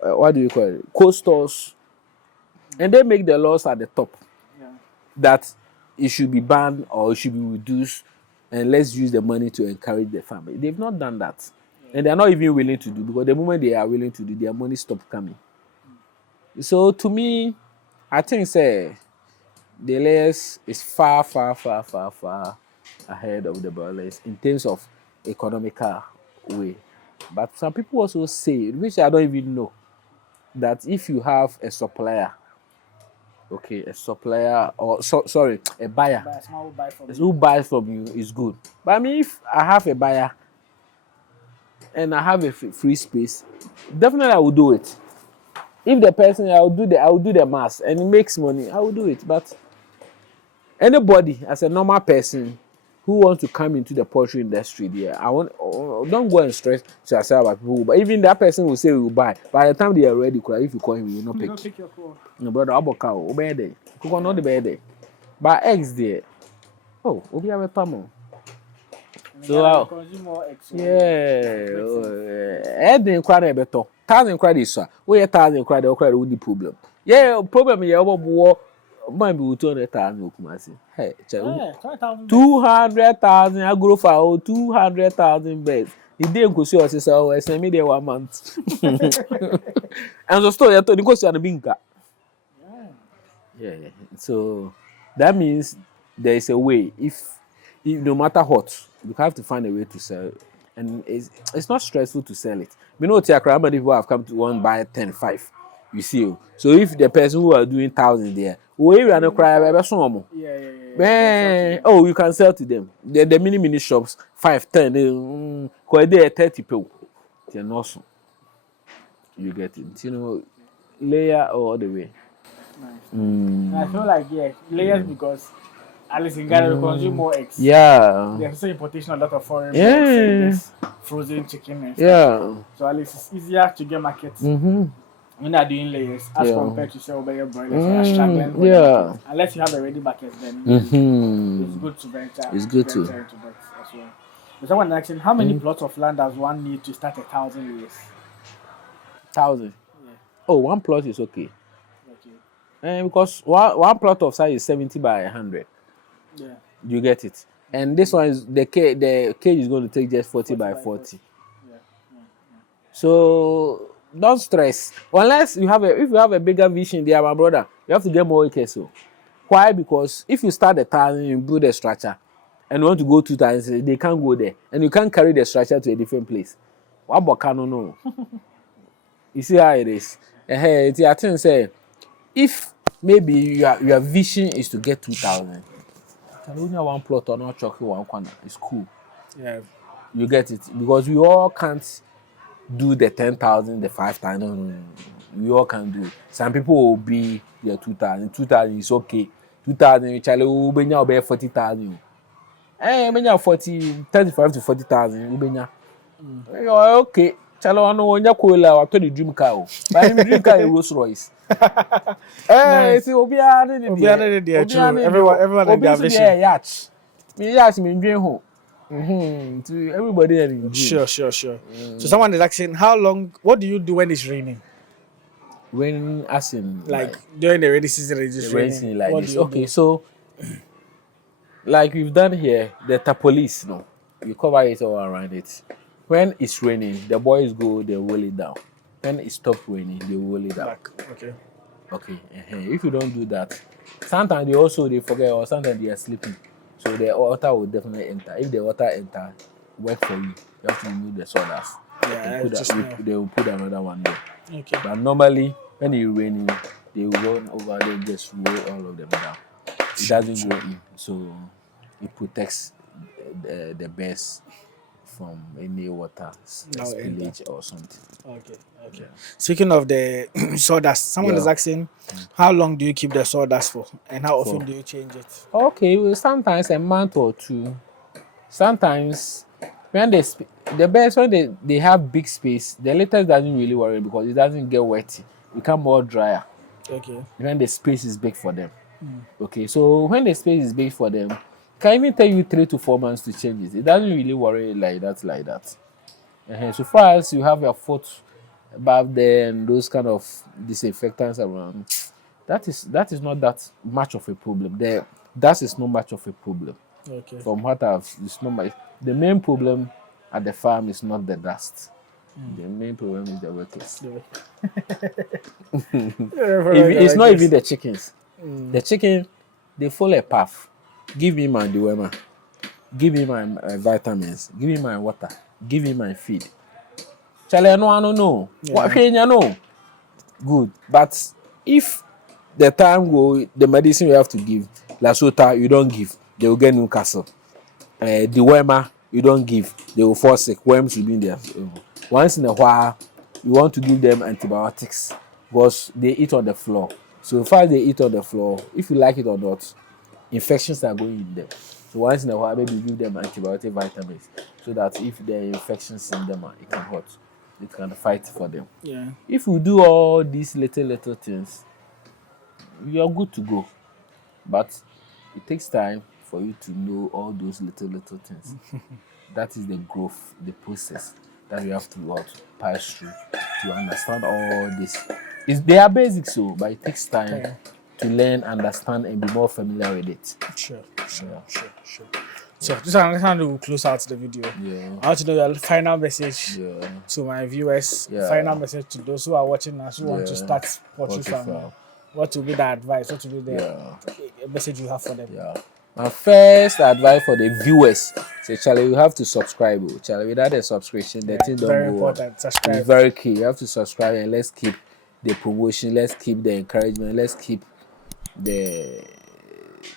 what do you call it? Cold stores. And they make the laws at the top that it should be banned or it should be reduced, and let's use the money to encourage the family. They've not done that. And they're not even willing to do, because the moment they are willing to do, their money stop coming. So to me, I think say the layers is far ahead of the broilers in terms of economical way. But some people also say, which I don't even know, that if you have a supplier, okay, a supplier or a buyer who buys from you is good. But I mean, if I have a buyer and I have a free space, definitely I will do it. If the person I will do the mass and it makes money, I will do it. But anybody as a normal person who wants to come into the poultry industry, don't go and stress yourself about people. But even that person will say he will buy. By the time they are ready, if you call him, he will not pick. Your call. No, brother, I'm cow, obey day. Cook not the bed. But eggs there. Oh, we have a pammo. So, consume more eggs. egg didn't cry a better. 1,000 credits, sir. We 1,000 credit or credit with the problem. Yeah, problem here over war. Might be 200,000. Hey, 200,000. I grow for 200,000 beds. The day go see us is our SME there 1 month. And so, still, you're talking because you're a binka. Yeah. So that means there is a way. If no matter what, you have to find a way to sell it. And it's not stressful to sell it. You know, how many people have come to one buy 10.5. You see. So if the person who are doing 1,000 there, we are not crying about some. Man, oh, you can sell to them. The mini shops 5, 10. They 30 people. They're awesome. You get it. You know, layer all the way. Nice. I feel like layers because at least in Ghana we consume more eggs. Yeah. There's also importation of a lot of foreign eggs, frozen chicken and stuff. Yeah. So at least it's easier to get markets when they're doing layers as compared to sell your broilers who are struggling. Yeah. Unless you have a ready market, then it's good to venture. It's good to into that as well. But someone asking, how many plots of land does one need to start 1,000 layers? 1,000. Yeah. Oh, 1 plot is okay. Okay. Because one plot of size is 70 by 100. Yeah. You get it. And this one is the cage is going to take just 40 by 40. Yeah. So don't stress. Unless if you have a bigger vision there, my brother, you have to get more acres. So why? Because if you start 1,000, you build a structure, and you want to go 2,000, they can't go there, and you can't carry the structure to a different place. What about no? You see how it is. I think say if maybe your vision is to get 2,000, can only one plot or not chalky one corner. It's cool. Yeah. You get it because we all can't do the 10,000, the 5,000. No. We all can do it. Some people will be the 2,000. 2,000 is okay. 2,000, Charlie, will be 40,000. Menya 35 to 40,000. Ubenya. Okay. Charlie, I know when you call I told the dream car. But the dream car is Rolls Royce. Nice. See, Obiane there too. Everyone in their vision. Yacht. Me yacht me dream home. To everybody in dream. Sure. So someone is asking, how long? What do you do when it's raining? When as in Like during the rainy season, it's just raining. Like What this. do you Okay, do? so like we've done here, the tapolice, no, you cover it all around it. When it's raining, the boys go, they roll it down. When it stops raining, they roll it down. Okay. Okay. If you don't do that, sometimes they forget, or sometimes they are sleeping. So the water will definitely enter. If the water enter, work for you. You have to remove the sawdust. Yeah, They will put another one there. Okay. But normally, when it's raining, they will run over, they just roll all of them down. It doesn't go in, so it protects the birds from any water spillage or something. Okay. Yeah. Speaking of the sawdust, someone is asking, how long do you keep the sawdust for, and how often do you change it? Okay, well, sometimes a month or two. Sometimes when the birds when they have big space, the litter doesn't really worry because it doesn't get wet. It become more drier. Okay. When the space is big for them. Okay, so when the space is big for them, can even tell you 3 to 4 months to change it. It doesn't really worry like that. So far as you have your foot above there and those kind of disinfectants around, that is not that much of a problem. That is not much of a problem. Okay. From what it's not much. The main problem at the farm is not the dust. The main problem is the workers. It's not even the chickens. The chicken, they follow a path. Give me my dewormer. Give me my vitamins. Give me my water. Give me my feed. Charlie, I don't know. What can you know? Good. But if the time go, the medicine you have to give, Lasota, you don't give, they will get Newcastle. Dewormer, you don't give, they will fall sick. Worms will be in there. Once in a while, you want to give them antibiotics because they eat on the floor. So far they eat on the floor, if you like it or not, infections are going in them. So once in a while, maybe you give them antibiotic vitamins so that if there are infections in them, it can hurt. It can fight for them. Yeah. If we do all these little things, you are good to go. But it takes time for you to know all those little things. That is the growth, the process that you have to pass through to understand all this. They are basics, but it takes time to learn, understand, and be more familiar with it. Sure. So this is how we close out the video. I want to know your final message to my viewers. Final message to those who are watching us who want to start poultry farming. What will be the advice? What will be the message you have for them? My first advice for the viewers: say, Charlie, you have to subscribe. Charlie, without a subscription, the thing don't very go important. on. Subscribe. It's very key. You have to subscribe, and let's keep the promotion. Let's keep the encouragement. Let's keep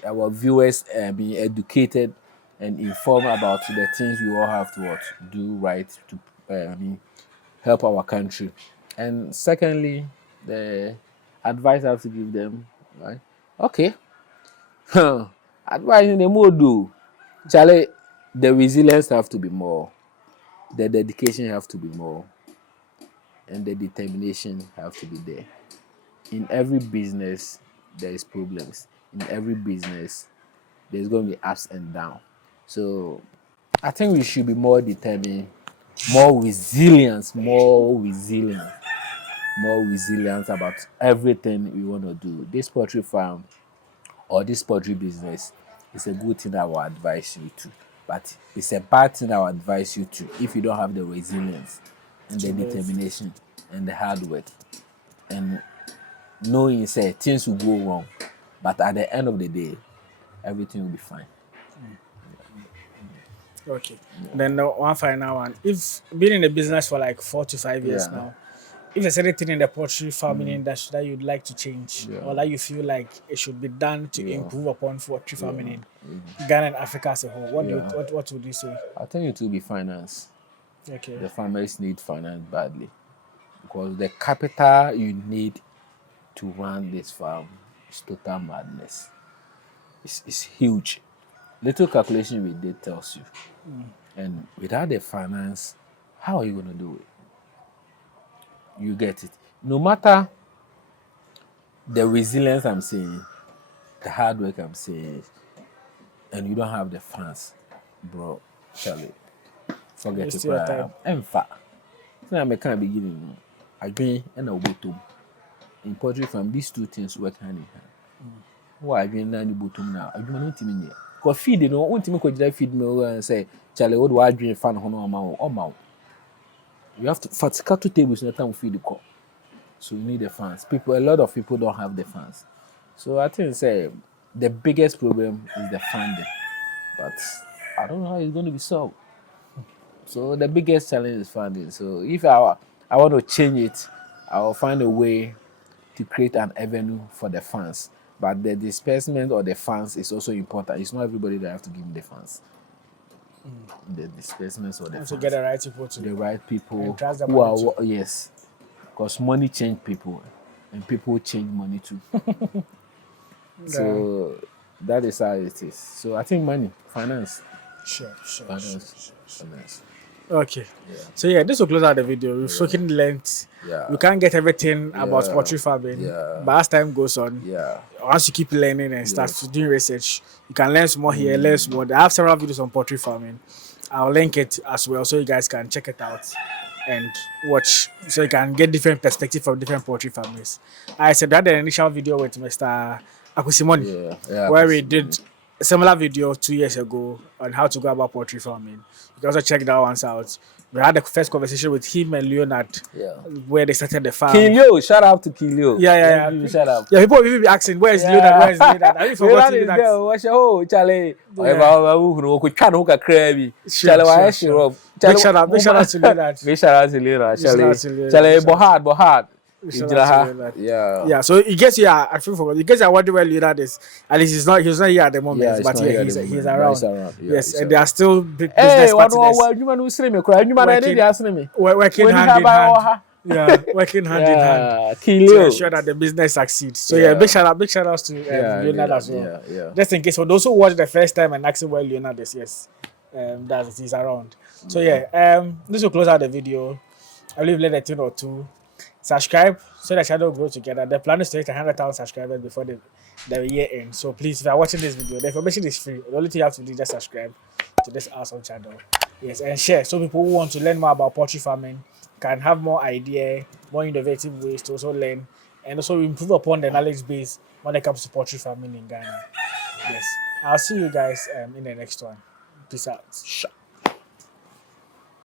our viewers being educated and informed about the things we all have to do right to help our country. And secondly, the advice I have to give them, right? Okay. Advice in the mood do. Charlie, the resilience have to be more. The dedication have to be more. And the determination have to be there. In every business, there is problems. In every business, there's going to be ups and downs. So I think we should be more determined, more resilient about everything we want to do. This poultry farm or this poultry business is a good thing I will advise you to. But it's a bad thing I will advise you to if you don't have the resilience and the determination and the hard work. And knowing say things will go wrong. But at the end of the day, everything will be fine. Okay. Then one final one. If been in the business for like 4 to 5 years now, if there's anything in the poultry farming industry that you'd like to change, Yeah. or that you feel like it should be done to Yeah. improve upon poultry farming in Ghana and Africa as a whole, what do you, what would you say? I think it will be finance. Okay. The farmers need finance badly because the capital you need to run this farm is total madness. It's huge. Little calculation we did tells you. And without the finance, how are you going to do it? You get it. No matter the resilience I'm saying, the hard work I'm saying, and you don't have the funds, bro, Charlie, forget Waste it. your time. In fact, now I can't begin. Again, and a bottom. In poultry farm, these two things work hand in hand. Why again now the bottom now? I do not mean here. Because feed, you know, one thing could feed me and say, Charlie, what do I drink fan on my You have to cut 2 tables in the time feed the cow. So you need the funds. A lot of people don't have the funds. So I think say the biggest problem is the funding. But I don't know how it's going to be solved. So the biggest challenge is funding. So if I want to change it, I will find a way to create an avenue for the funds. But the disbursement or the funds is also important. It's not everybody that have to give me the funds. The disbursements or the funds. To get the right people to the right people who are yes. Because money change people and people change money too. So that is how it is. So I think money, finance. Sure. Finance. Okay. Yeah. So yeah, this will close out the video. We've spoken length. Yeah. We can't get everything about poultry farming. Yeah. But as time goes on, once you keep learning and start doing research, you can learn some more here, learn some more. I have several videos on poultry farming. I'll link it as well so you guys can check it out and watch, so you can get different perspective from different poultry farmers. I said that the initial video with Mr. Akusimoni, where we did a similar video 2 years ago on how to go about poultry farming. You can also check that one out. We had the first conversation with him and Leonard, where they started the farm. Kilio, shout out to Kilio. Yeah. Shout out. Yeah, people will be asking, where is Leonard? Where is Leonard? Have you forgotten Leonard? Oh, Charlie. Big shout out to Leonard. Big shout out to Leonard. Charlie, Bohard. Yeah. So he gets here. I feel forgot. He gets here wondering where Leonard is. At least he's not here at the moment, but he's around. Yes, and they are still big business partners. Working hand in hand. Yeah, working hand in hand to ensure that the business succeeds. So big shout outs to Leonard as well. Just in case for those who watched the first time and asking where Leonard is, yes, he's around. So this will close out the video. I believe let a thing or two. Subscribe so the channel grow together. The plan is to hit 100,000 subscribers before the year ends. So please, if you are watching this video, the information is free. The only thing you have to do is just subscribe to this awesome channel. Yes, and share so people who want to learn more about poultry farming can have more idea, more innovative ways to also learn and also improve upon the knowledge base when it comes to poultry farming in Ghana. Yes, I'll see you guys in the next one. Peace out.